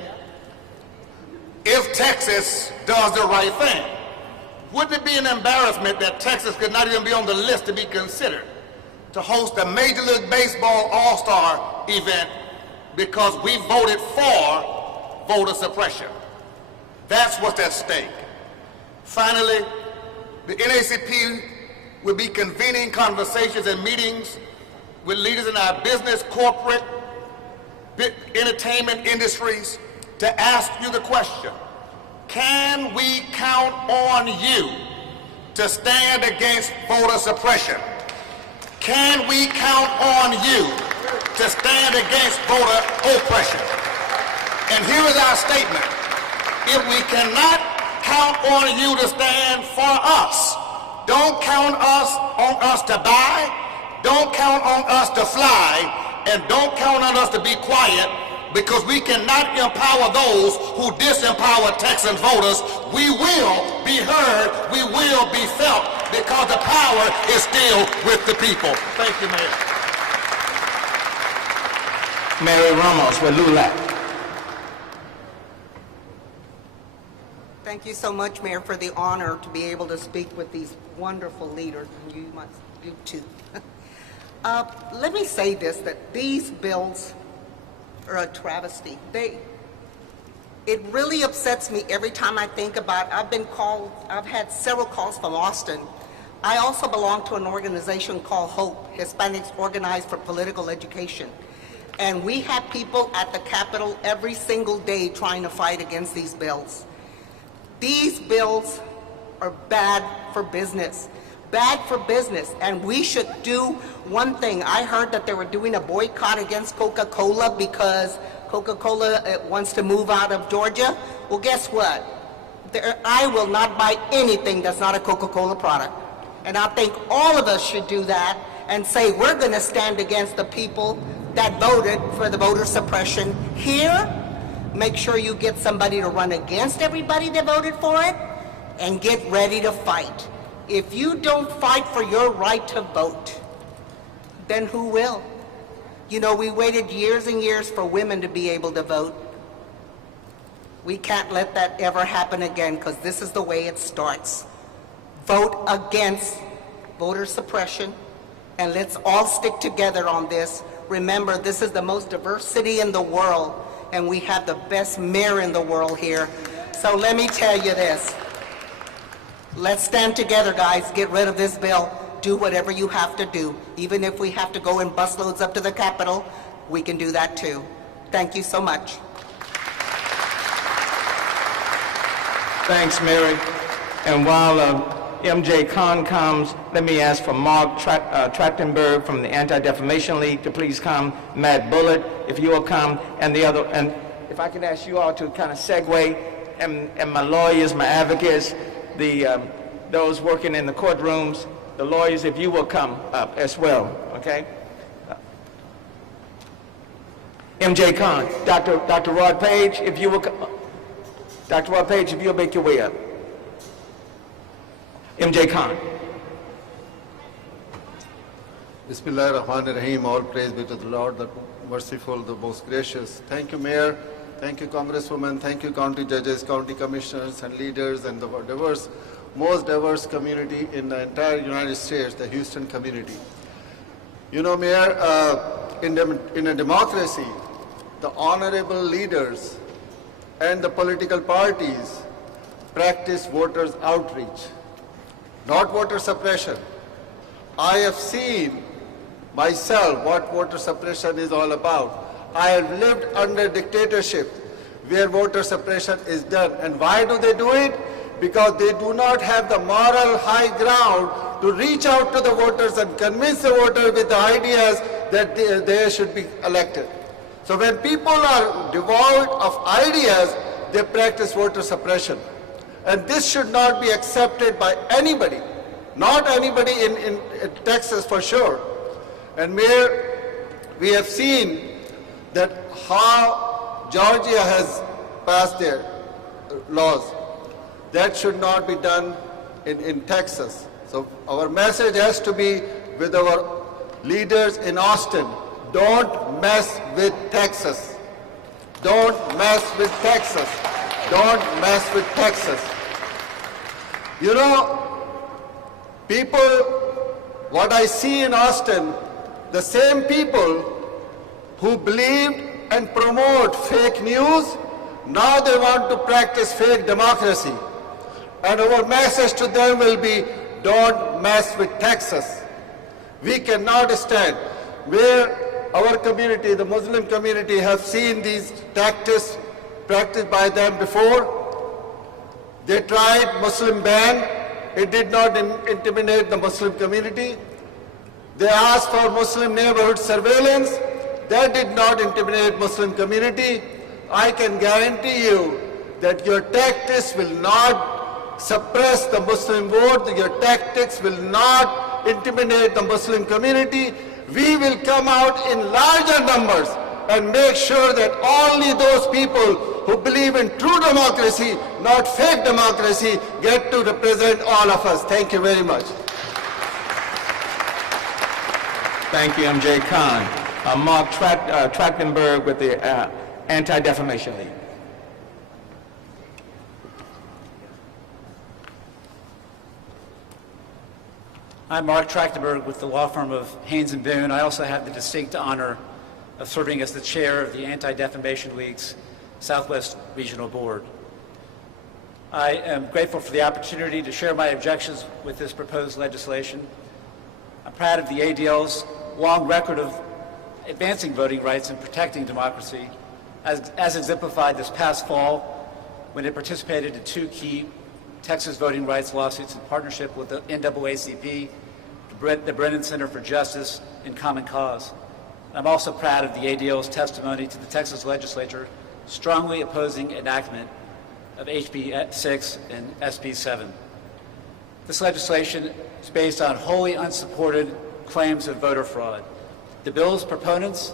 if Texas does the right thing. Wouldn't it be an embarrassment that Texas could not even be on the list to be considered to host a Major League Baseball All-Star event because we voted for voter suppression? That's what's at stake. Finally, the NAACP will be convening conversations and meetings with leaders in our business, corporate, entertainment industries to ask you the question, can we count on you to stand against voter suppression? Can we count on you to stand against voter oppression? And here is our statement. If we cannot count on you to stand for us, don't count on us to buy, don't count on us to fly, and don't count on us to be quiet, because we cannot empower those who disempower Texan voters. We will be heard, we will be felt, because the power is still with the people. Thank you, Mayor. Mary Ramos with LULAC. Thank you so much, Mayor, for the honor to be able to speak with these wonderful leaders, and you too. Let me say this, that these bills are a travesty. It really upsets me every time I think about it. I've had several calls from Austin. I also belong to an organization called HOPE, Hispanics Organized for Political Education. And we have people at the Capitol every single day trying to fight against these bills. These bills are bad for business. Bad for business, and we should do one thing. I heard that they were doing a boycott against Coca-Cola because Coca-Cola wants to move out of Georgia. Well, guess what? I will not buy anything that's not a Coca-Cola product. And I think all of us should do that and say we're going to stand against the people that voted for the voter suppression here. Make sure you get somebody to run against everybody that voted for it, and get ready to fight. If you don't fight for your right to vote, then who will? You know, we waited years and years for women to be able to vote. We can't let that ever happen again, because this is the way it starts. Vote against voter suppression, and let's all stick together on this. Remember, this is the most diverse city in the world, and we have the best mayor in the world here. So let me tell you this. Let's stand together, guys. Get rid of this bill. Do whatever you have to do. Even if we have to go in busloads up to the Capitol, we can do that too. Thank you so much. Thanks, Mary. And while MJ Khan comes, let me ask for Mark Trachtenberg from the Anti-Defamation League to please come. Matt Bullitt, if you will come, and if I could ask you all to kind of segue, and my lawyers, my advocates, those working in the courtrooms, the lawyers, if you will come up as well, okay? MJ Khan, Dr. Rod Page, if you will come. Dr. Rod Page, if you'll make your way up. MJ Khan. Bismillah ar-Rahman ar-Rahim. All praise be to the Lord, the merciful, the most gracious. Thank you, Mayor. Thank you, Congresswoman. Thank you, county judges, county commissioners, and leaders, and the most diverse community in the entire United States, the Houston community. You know, Mayor, in a democracy, the honorable leaders and the political parties practice voters' outreach, not voter suppression. I have seen myself what voter suppression is all about. I have lived under dictatorship where voter suppression is done. And why do they do it? Because they do not have the moral high ground to reach out to the voters and convince the voter with the ideas that they should be elected. So when people are devoid of ideas, they practice voter suppression. And this should not be accepted by anybody, not anybody in Texas for sure. And Mayor, we have seen that how Georgia has passed their laws. That should not be done in Texas. So our message has to be with our leaders in Austin. Don't mess with Texas. Don't mess with Texas. Don't mess with Texas. You know, people, what I see in Austin, the same people who believed and promote fake news, now they want to practice fake democracy. And our message to them will be, don't mess with Texas. We cannot stand where our community, the Muslim community, have seen these tactics practiced by them before. They tried Muslim ban. It did not intimidate the Muslim community. They asked for Muslim neighborhood surveillance. That did not intimidate Muslim community. I can guarantee you that your tactics will not suppress the Muslim vote. Your tactics will not intimidate the Muslim community. We will come out in larger numbers and make sure that only those people who believe in true democracy, not fake democracy, get to represent all of us. Thank you very much. Thank you, M.J. Khan. Mark Trachtenberg with the Anti-Defamation League. I'm Mark Trachtenberg with the law firm of Haynes & Boone. I also have the distinct honor of serving as the chair of the Anti-Defamation League's Southwest Regional Board. I am grateful for the opportunity to share my objections with this proposed legislation. I'm proud of the ADL's long record of advancing voting rights and protecting democracy, as exemplified this past fall when it participated in 2 key Texas voting rights lawsuits in partnership with the NAACP, the Brennan Center for Justice, and Common Cause. I'm also proud of the ADL's testimony to the Texas Legislature strongly opposing enactment of HB 6 and SB 7. This legislation is based on wholly unsupported claims of voter fraud. The bill's proponents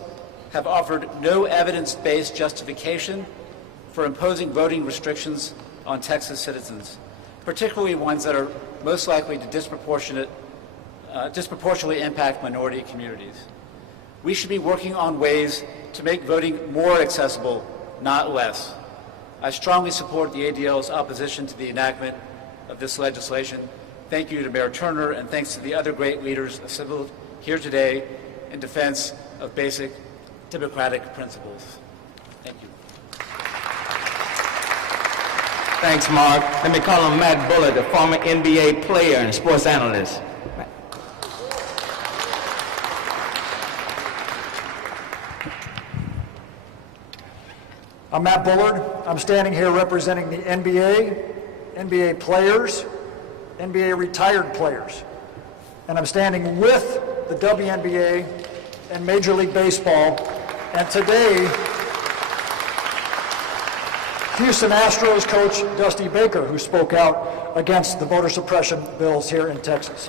have offered no evidence-based justification for imposing voting restrictions on Texas citizens, particularly ones that are most likely to disproportionately impact minority communities. We should be working on ways to make voting more accessible, not less. I strongly support the ADL's opposition to the enactment of this legislation. Thank you to Mayor Turner, and thanks to the other great leaders assembled here today in defense of basic democratic principles. Thank you. Thanks, Mark. Let me call on Matt Bullard, the former NBA player and sports analyst. I'm Matt Bullard. I'm standing here representing the NBA, NBA players, NBA retired players. And I'm standing with the WNBA and Major League Baseball. And today, Houston Astros coach Dusty Baker, who spoke out against the voter suppression bills here in Texas.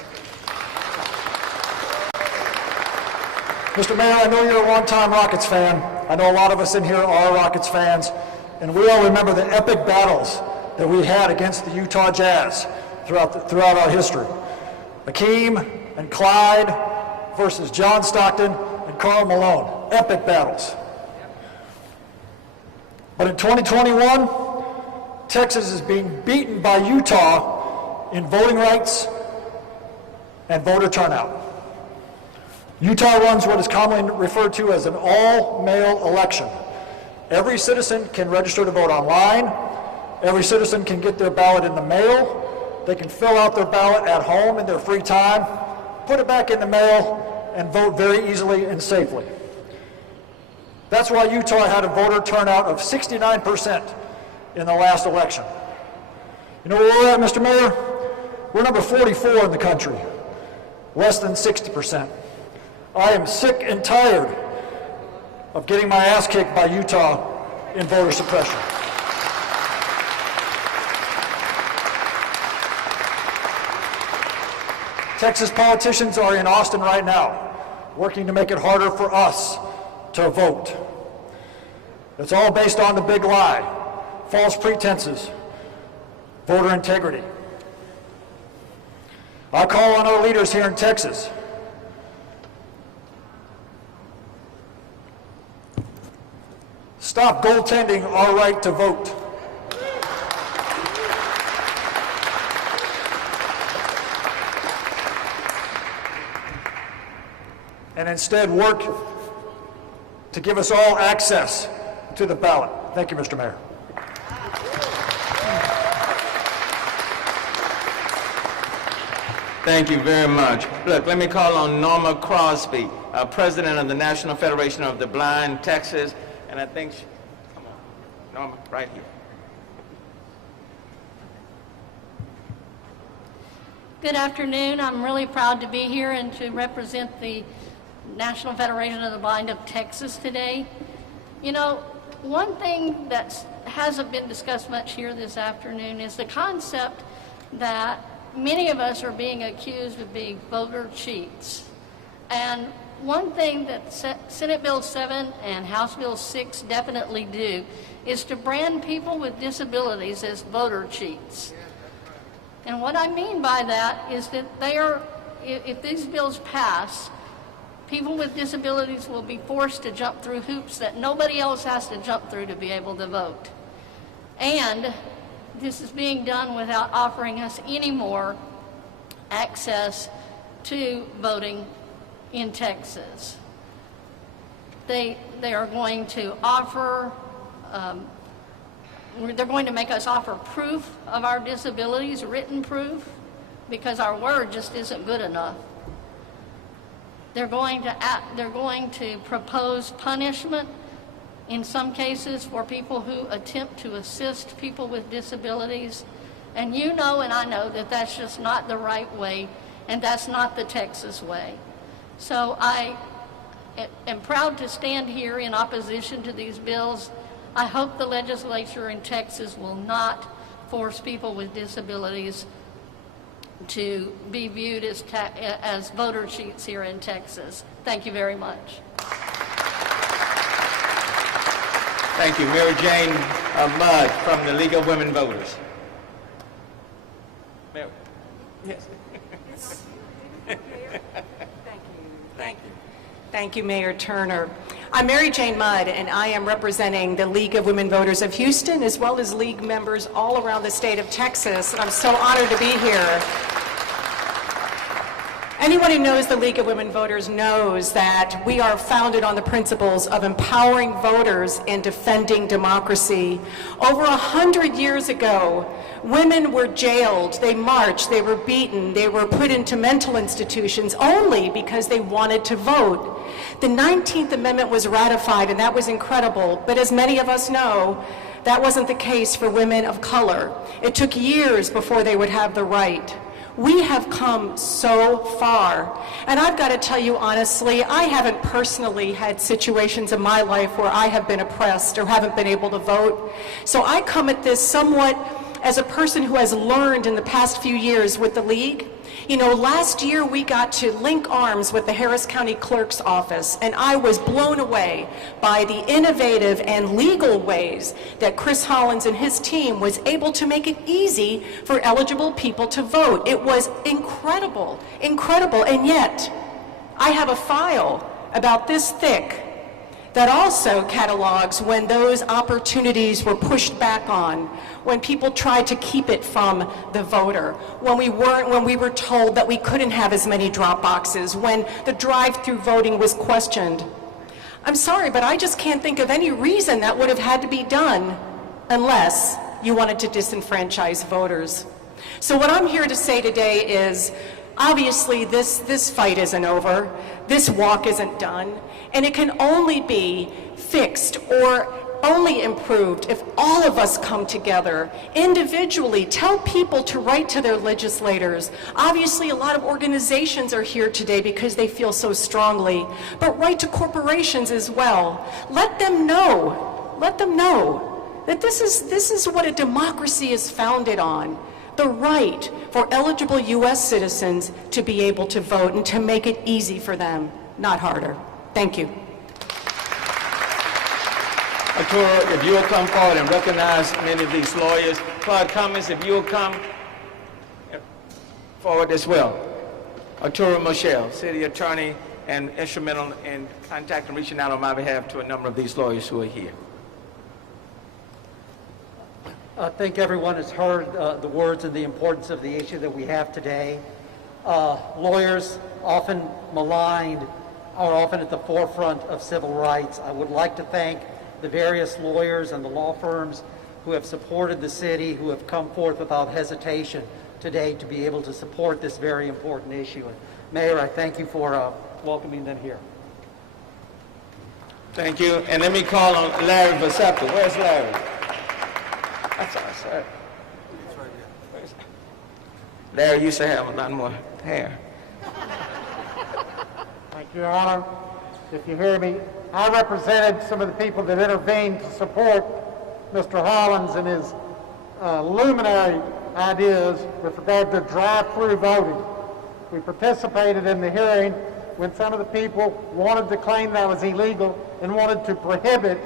Mr. Mayor, I know you're a longtime Rockets fan. I know a lot of us in here are Rockets fans, and we all remember the epic battles that we had against the Utah Jazz throughout our history. Akeem and Clyde versus John Stockton and Karl Malone. Epic battles. But in 2021, Texas is being beaten by Utah in voting rights and voter turnout. Utah runs what is commonly referred to as an all-mail election. Every citizen can register to vote online. Every citizen can get their ballot in the mail. They can fill out their ballot at home in their free time, put it back in the mail, and vote very easily and safely. That's why Utah had a voter turnout of 69% in the last election. You know where we're at, Mr. Mayor? We're number 44 in the country, less than 60%. I am sick and tired of getting my ass kicked by Utah in voter suppression. Texas politicians are in Austin right now, working to make it harder for us to vote. It's all based on the big lie, false pretenses, voter integrity. I call on our leaders here in Texas stop goaltending our right to vote. and instead work to give us all access to the ballot. Thank you, Mr. Mayor. Thank you very much. Look, let me call on Norma Crosby, President of the National Federation of the Blind, Texas, and I think come on, Norma, right here. Good afternoon. I'm really proud to be here and to represent the National Federation of the Blind of Texas today. You know, one thing that hasn't been discussed much here this afternoon is the concept that many of us are being accused of being voter cheats. And one thing that Senate Bill 7 and House Bill 6 definitely do is to brand people with disabilities as voter cheats. And what I mean by that is that if these bills pass, people with disabilities will be forced to jump through hoops that nobody else has to jump through to be able to vote. And this is being done without offering us any more access to voting in Texas. They are going to offer, they're going to make us offer proof of our disabilities, written proof, because our word just isn't good enough. They're going to propose punishment in some cases for people who attempt to assist people with disabilities. And you know and I know that that's just not the right way, and that's not the Texas way. So I am proud to stand here in opposition to these bills. I hope the legislature in Texas will not force people with disabilities to be viewed as voter cheats here in Texas. Thank you very much. Thank you. Mary Jane Mudd from the League of Women Voters. Mary. Yes. Thank you, Mayor Turner. I'm Mary Jane Mudd, and I am representing the League of Women Voters of Houston, as well as League members all around the state of Texas. And I'm so honored to be here. Anyone who knows the League of Women Voters knows that we are founded on the principles of empowering voters and defending democracy. Over 100 years ago, women were jailed, they marched, they were beaten, they were put into mental institutions only because they wanted to vote. The 19th Amendment was ratified, and that was incredible, but as many of us know, that wasn't the case for women of color. It took years before they would have the right. We have come so far. And I've got to tell you honestly, I haven't personally had situations in my life where I have been oppressed or haven't been able to vote. So I come at this somewhat as a person who has learned in the past few years with the League. You know, last year we got to link arms with the Harris County Clerk's office, and I was blown away by the innovative and legal ways that Chris Hollins and his team was able to make it easy for eligible people to vote. It was incredible, incredible, and yet I have a file about this thick that also catalogs when those opportunities were pushed back on, when people tried to keep it from the voter, when we were told that we couldn't have as many drop boxes, when the drive-through voting was questioned. I'm sorry, but I just can't think of any reason that would have had to be done unless you wanted to disenfranchise voters. So what I'm here to say today is, obviously this fight isn't over, this walk isn't done, and it can only be fixed or only improved if all of us come together individually, tell people to write to their legislators. Obviously, a lot of organizations are here today because they feel so strongly, but write to corporations as well. Let them know that this is what a democracy is founded on. The right for eligible U.S. citizens to be able to vote and to make it easy for them, not harder. Thank you. Arturo, if you will come forward and recognize many of these lawyers. Claude Cummings, if you will come forward as well. Arturo Michelle, city attorney and instrumental in contacting and reaching out on my behalf to a number of these lawyers who are here. I think everyone has heard the words and the importance of the issue that we have today. Lawyers often maligned are often at the forefront of civil rights. I would like to thank the various lawyers and the law firms who have supported the city, who have come forth without hesitation today to be able to support this very important issue. And Mayor, I thank you for welcoming them here. Thank you. And let me call on Larry Vasepta. Where's Larry? That's all, sir. Larry used to have a lot more hair. Thank you, Your Honor. If you hear me, I represented some of the people that intervened to support Mr. Hollins and his luminary ideas with regard to drive-through voting. We participated in the hearing when some of the people wanted to claim that was illegal and wanted to prohibit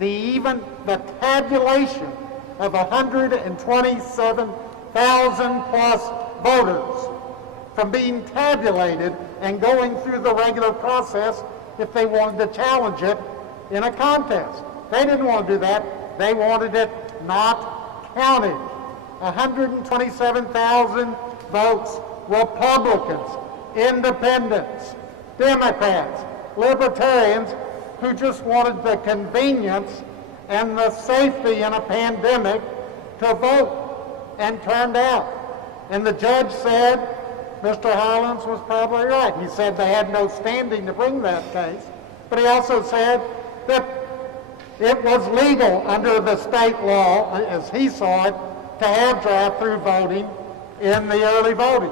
even the tabulation of 127,000 plus voters from being tabulated and going through the regular process if they wanted to challenge it in a contest. They didn't want to do that. They wanted it not counted. 127,000 votes, Republicans, Independents, Democrats, Libertarians, who just wanted the convenience and the safety in a pandemic to vote, and turned out. And the judge said Mr. Hollins was probably right. He said they had no standing to bring that case, but he also said that it was legal under the state law, as he saw it, to have drive-through voting in the early voting.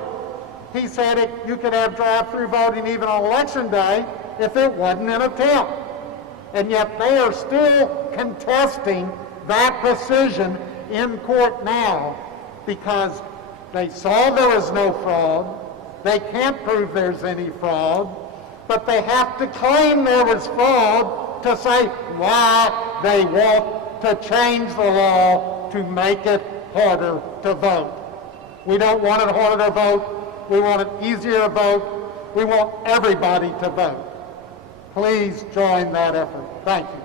He said you could have drive-through voting even on election day if it wasn't an attempt. And yet they are still contesting that decision in court now because they saw there was no fraud. They can't prove there's any fraud, but they have to claim there was fraud to say why they want to change the law to make it harder to vote. We don't want it harder to vote. We want it easier to vote. We want everybody to vote. Please join that effort. Thank you.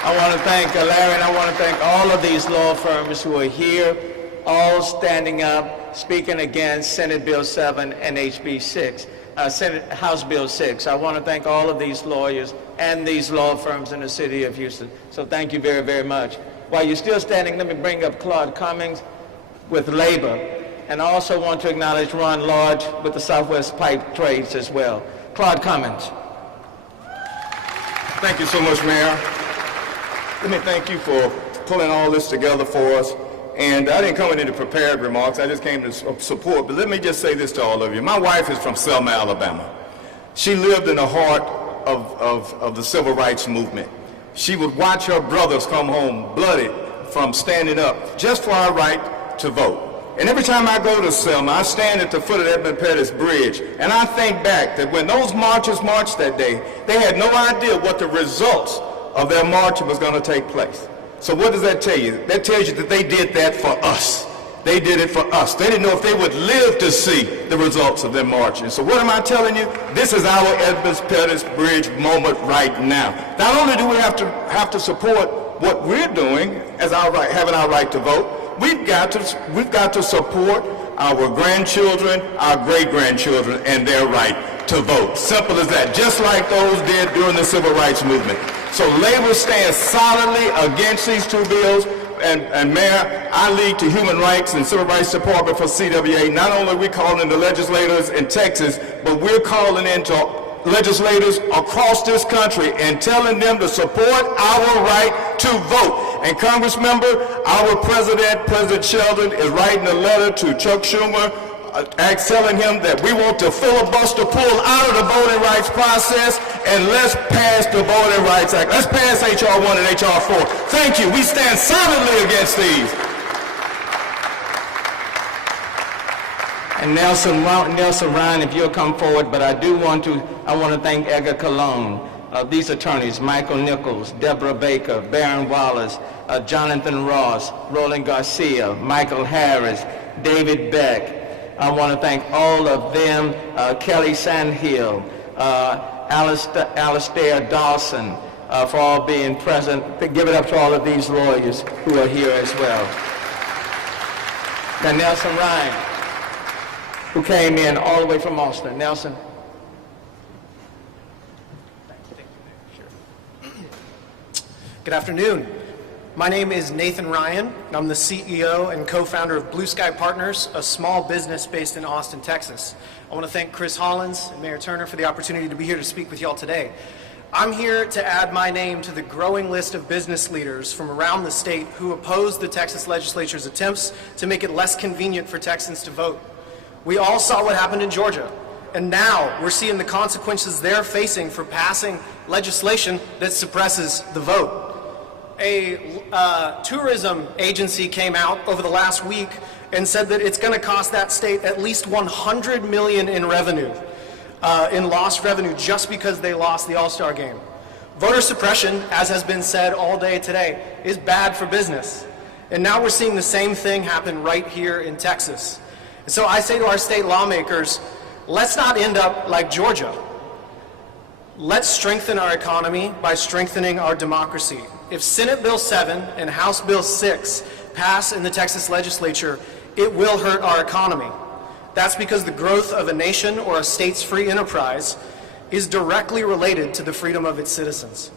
I want to thank Larry, and I want to thank all of these law firms who are here, all standing up, speaking against Senate Bill 7 and HB 6, House Bill 6. I want to thank all of these lawyers and these law firms in the city of Houston. So thank you very, very much. While you're still standing, let me bring up Claude Cummings with Labor, and I also want to acknowledge Ron Lodge with the Southwest Pipe Trades as well. Claude Cummings. Thank you so much, Mayor. Let me thank you for pulling all this together for us. And I didn't come in any prepared remarks. I just came to support. But let me just say this to all of you. My wife is from Selma, Alabama. She lived in the heart of the civil rights movement. She would watch her brothers come home bloodied from standing up just for our right to vote. And every time I go to Selma, I stand at the foot of Edmund Pettus Bridge, and I think back that when those marchers marched that day, they had no idea what the results of their march was going to take place. So what does that tell you? That tells you that they did that for us. They did it for us. They didn't know if they would live to see the results of their marching. So what am I telling you? This is our Edmund Pettus Bridge moment right now. Not only do we have to support what we're doing as our right, having our right to vote, we've got to support our grandchildren, our great-grandchildren, and their right to vote. Simple as that, just like those did during the civil rights movement. So Labor stands solidly against these two bills, and Mayor, I lead to Human Rights and Civil Rights Department for CWA. Not only are we calling in the legislators in Texas, but we're calling into legislators across this country and telling them to support our right to vote. And Congressmember, our President Sheldon, is writing a letter to Chuck Schumer telling him that we want to filibuster pull out of the voting rights process, and let's pass the Voting Rights Act. Let's pass H.R. 1 and H.R. 4. Thank you. We stand solidly against these. And Nelson Ryan, if you'll come forward, but I want to thank Edgar Colon, these attorneys, Michael Nichols, Deborah Baker, Baron Wallace, Jonathan Ross, Roland Garcia, Michael Harris, David Beck. I want to thank all of them, Kelly Sandhill, Alistair Dawson, for all being present. Give it up to all of these lawyers who are here as well. Now, Nelson Ryan. who came in all the way from Austin. Nelson. Good afternoon. My name is Nathan Ryan, and I'm the CEO and co-founder of Blue Sky Partners, a small business based in Austin, Texas. I want to thank Chris Hollins and Mayor Turner for the opportunity to be here to speak with y'all today. I'm here to add my name to the growing list of business leaders from around the state who oppose the Texas Legislature's attempts to make it less convenient for Texans to vote. We all saw what happened in Georgia, and now we're seeing the consequences they're facing for passing legislation that suppresses the vote. A tourism agency came out over the last week and said that it's going to cost that state at least $100 million in revenue, in lost revenue, just because they lost the All-Star game. Voter suppression, as has been said all day today, is bad for business. And now we're seeing the same thing happen right here in Texas. And so I say to our state lawmakers, let's not end up like Georgia. Let's strengthen our economy by strengthening our democracy. If Senate Bill 7 and House Bill 6 pass in the Texas Legislature, it will hurt our economy. That's because the growth of a nation or a state's free enterprise is directly related to the freedom of its citizens.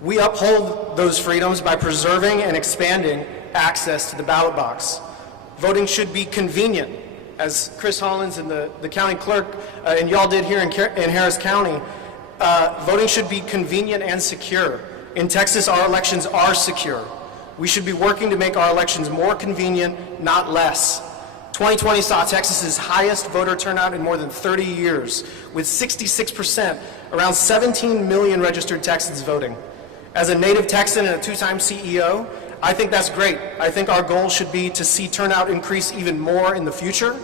We uphold those freedoms by preserving and expanding access to the ballot box. Voting should be convenient, as Chris Hollins and the county clerk and y'all did here in Harris County. Voting should be convenient and secure. In Texas, our elections are secure. We should be working to make our elections more convenient, not less. 2020 saw Texas's highest voter turnout in more than 30 years, with 66%, around 17 million registered Texans voting. As a native Texan and a two-time CEO, I think that's great. I think our goal should be to see turnout increase even more in the future.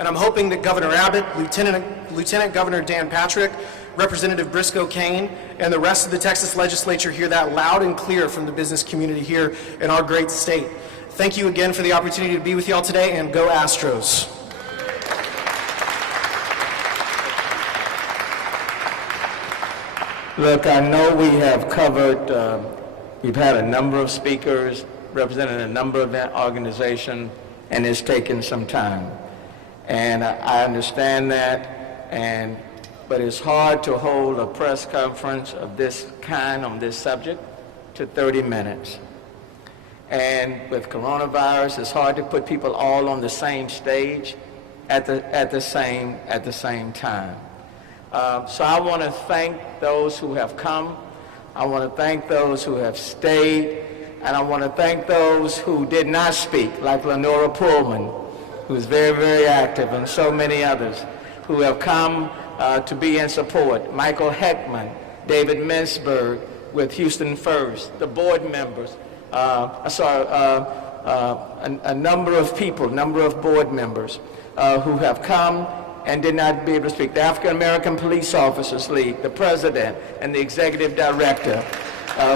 And I'm hoping that Governor Abbott, Lieutenant Governor Dan Patrick, Representative Briscoe Cain, and the rest of the Texas Legislature hear that loud and clear from the business community here in our great state. Thank you again for the opportunity to be with y'all today, and go Astros. Look, I know we have covered, we've had a number of speakers representing a number of organizations, and it's taken some time. And I understand that, but it's hard to hold a press conference of this kind on this subject to 30 minutes. And with coronavirus, it's hard to put people all on the same stage at the same time. So I want to thank those who have come. I want to thank those who have stayed. And I want to thank those who did not speak, like Lenora Pullman, who's very, very active, and so many others who have come to be in support. Michael Heckman, David Mintzberg with Houston First, the board members. I saw a number of people, number of board members who have come and did not be able to speak. The African American Police Officers League, the president and the executive director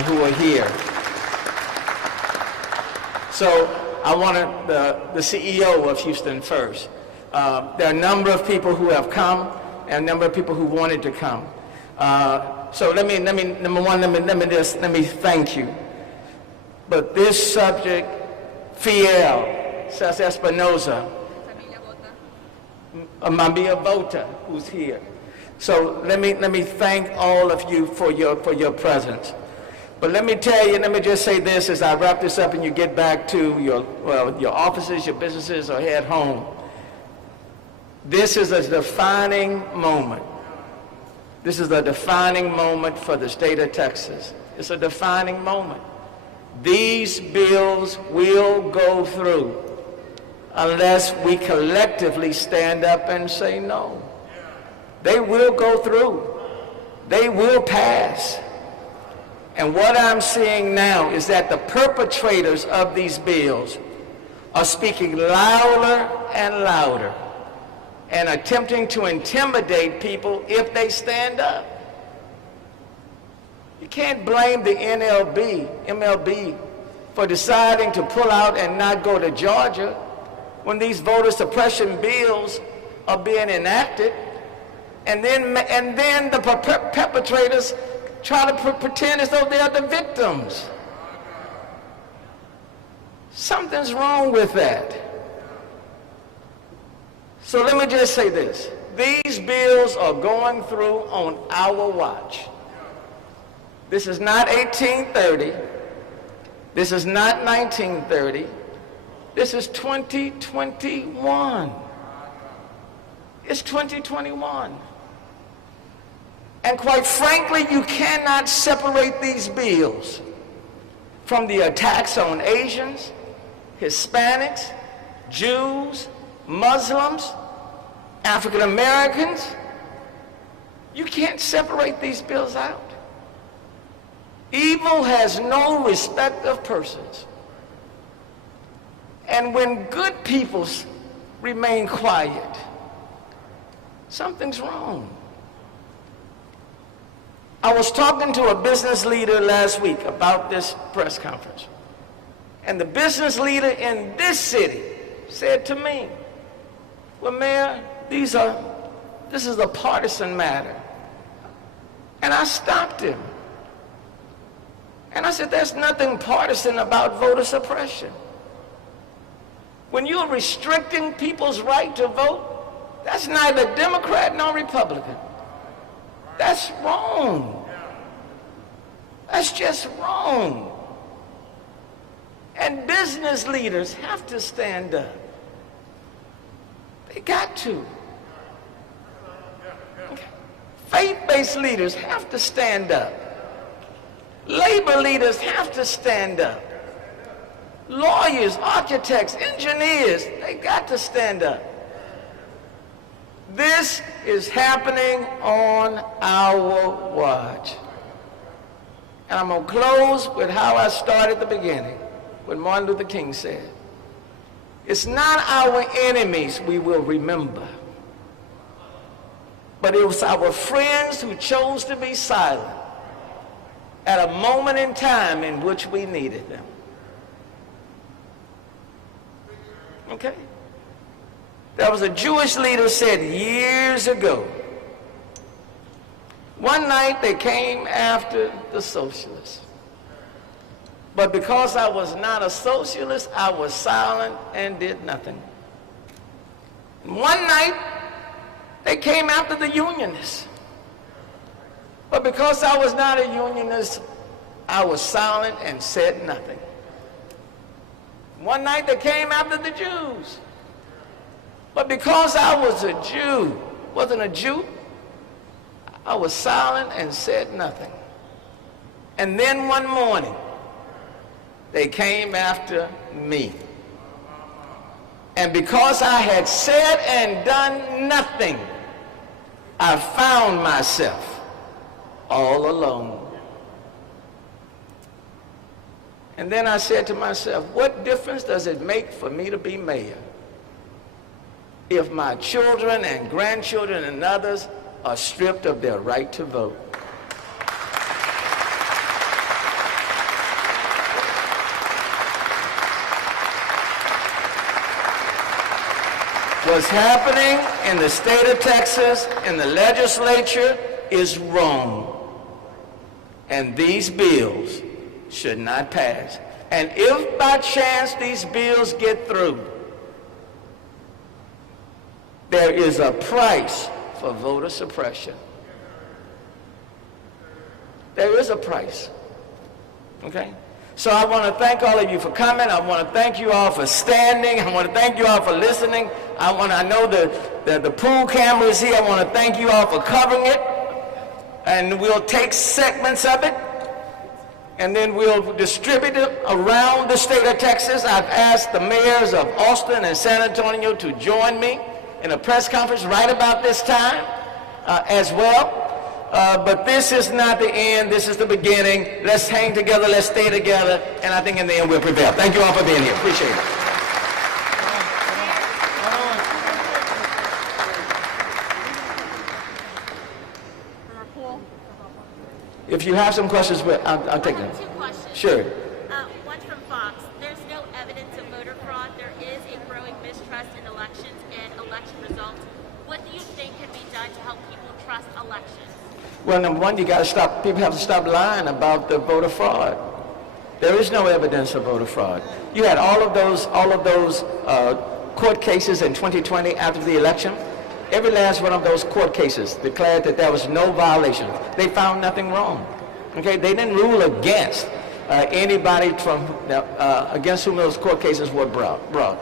who are here. So I wanted the CEO of Houston First. There are a number of people who have come and a number of people who wanted to come. So let me thank you. But this subject, Fiel, Cesar Espinoza, Mambia Vota, who's here. So let me thank all of you for your presence. But let me tell you, let me just say this as I wrap this up and you get back to your offices, your businesses, or head home. This is a defining moment. This is a defining moment for the state of Texas. It's a defining moment. These bills will go through unless we collectively stand up and say no. They will go through. They will pass. And what I'm seeing now is that the perpetrators of these bills are speaking louder and louder and attempting to intimidate people if they stand up. You can't blame the MLB for deciding to pull out and not go to Georgia when these voter suppression bills are being enacted, and then the perpetrators try to pretend as though they are the victims. Something's wrong with that. So let me just say this. These bills are going through on our watch. This is not 1830. This is not 1930. This is 2021. It's 2021. And quite frankly, you cannot separate these bills from the attacks on Asians, Hispanics, Jews, Muslims, African Americans. You can't separate these bills out. Evil has no respect of persons. And when good people remain quiet, something's wrong. I was talking to a business leader last week about this press conference. And the business leader in this city said to me, well, Mayor, this is a partisan matter. And I stopped him. And I said, there's nothing partisan about voter suppression. When you're restricting people's right to vote, that's neither Democrat nor Republican. That's wrong. That's just wrong. And business leaders have to stand up. They got to. Okay. Faith-based leaders have to stand up. Labor leaders have to stand up. Lawyers, architects, engineers, they got to stand up. This is happening on our watch. And I'm going to close with how I started at the beginning, what Martin Luther King said. It's not our enemies we will remember, but it was our friends who chose to be silent at a moment in time in which we needed them. Okay? There was a Jewish leader said years ago, one night they came after the socialists. But because I was not a socialist, I was silent and did nothing. One night they came after the unionists. But because I was not a unionist, I was silent and said nothing. One night they came after the Jews. But because I was a Jew, wasn't a Jew, I was silent and said nothing. And then one morning, they came after me. And because I had said and done nothing, I found myself all alone. And then I said to myself, what difference does it make for me to be mayor if my children and grandchildren and others are stripped of their right to vote? What's happening in the state of Texas, in the legislature, is wrong. And these bills should not pass. And if by chance these bills get through, there is a price for voter suppression. There is a price. Okay? So I want to thank all of you for coming. I want to thank you all for standing. I want to thank you all for listening. I know the pool cameras here. I want to thank you all for covering it. And we'll take segments of it, and then we'll distribute it around the state of Texas. I've asked the mayors of Austin and San Antonio to join me in a press conference right about this time as well. But this is not the end. This is the beginning. Let's hang together. Let's stay together. And I think in the end we'll prevail. Thank you all for being here. Appreciate it. If you have some questions, I'll take them. 2 questions. Sure. One from Fox. There's no evidence of voter fraud. There is a growing mistrust in elections and election results. What do you think can be done to help people trust elections? Well, number one, you got to stop. People have to stop lying about the voter fraud. There is no evidence of voter fraud. You had all of those court cases in 2020 after the election. Every last one of those court cases declared that there was no violation. They found nothing wrong. Okay, they didn't rule against anybody from against whom those court cases were brought.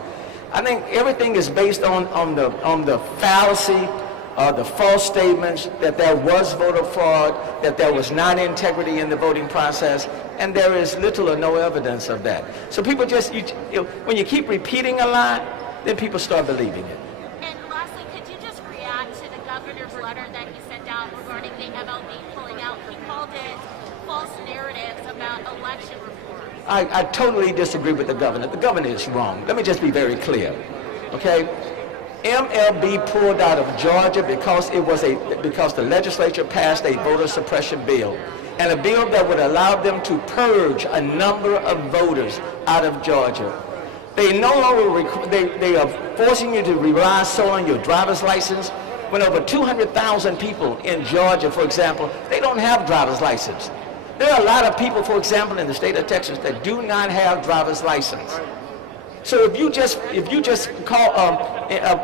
I think everything is based on the fallacy, the false statements that there was voter fraud, that there was not integrity in the voting process, and there is little or no evidence of that. So people just, when you keep repeating a lie, then people start believing it. And lastly, could you just react to the governor's letter that he sent out regarding the MLB pulling out? He called it false narratives about election reform. I totally disagree with the governor. The governor is wrong. Let me just be very clear, okay? MLB pulled out of Georgia because the legislature passed a voter suppression bill, and a bill that would allow them to purge a number of voters out of Georgia. They no longer they are forcing you to rely solely on your driver's license. When over 200,000 people in Georgia, for example, they don't have driver's license. There are a lot of people, for example, in the state of Texas that do not have driver's license. So if you just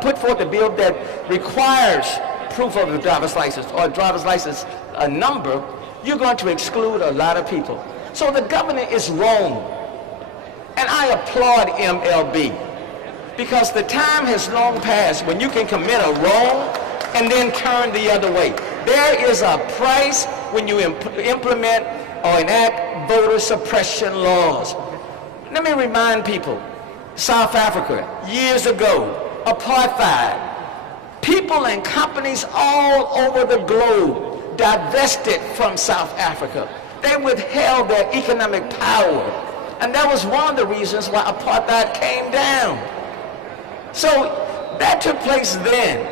put forth a bill that requires proof of a driver's license or a driver's license number, you're going to exclude a lot of people. So the governor is wrong. And I applaud MLB because the time has long passed when you can commit a wrong and then turn the other way. There is a price when you implement or enact voter suppression laws. Let me remind people, South Africa, years ago, apartheid, people and companies all over the globe divested from South Africa. They withheld their economic power. And that was one of the reasons why apartheid came down. So that took place then.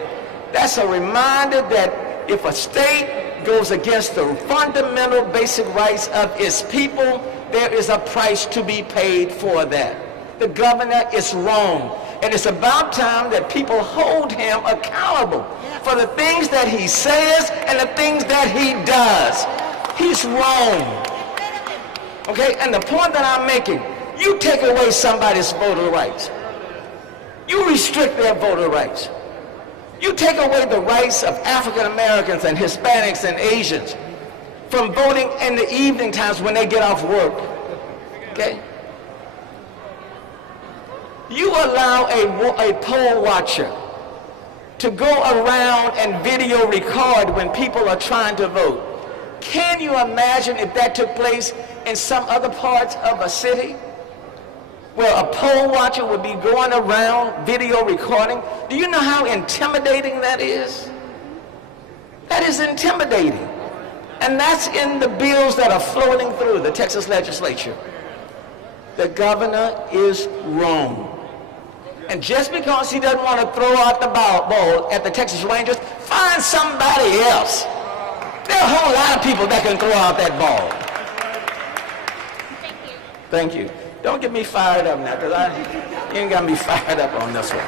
That's a reminder that if a state goes against the fundamental basic rights of its people, there is a price to be paid for that. The governor is wrong. And it's about time that people hold him accountable for the things that he says and the things that he does. He's wrong. Okay, and the point that I'm making, you take away somebody's voter rights. You restrict their voter rights. You take away the rights of African Americans and Hispanics and Asians from voting in the evening times when they get off work. Okay? You allow a poll watcher to go around and video record when people are trying to vote. Can you imagine if that took place in some other parts of a city where a poll watcher would be going around video recording? Do you know how intimidating that is? That is intimidating. And that's in the bills that are floating through the Texas Legislature. The governor is wrong. And just because he doesn't want to throw out the ball at the Texas Rangers, find somebody else. There are a whole lot of people that can throw out that ball. Thank you. Thank you. Don't get me fired up now, because you ain't got me fired up on this one.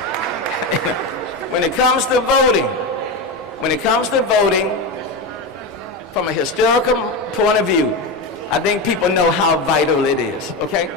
When it comes to voting, from a historical point of view, I think people know how vital it is, okay?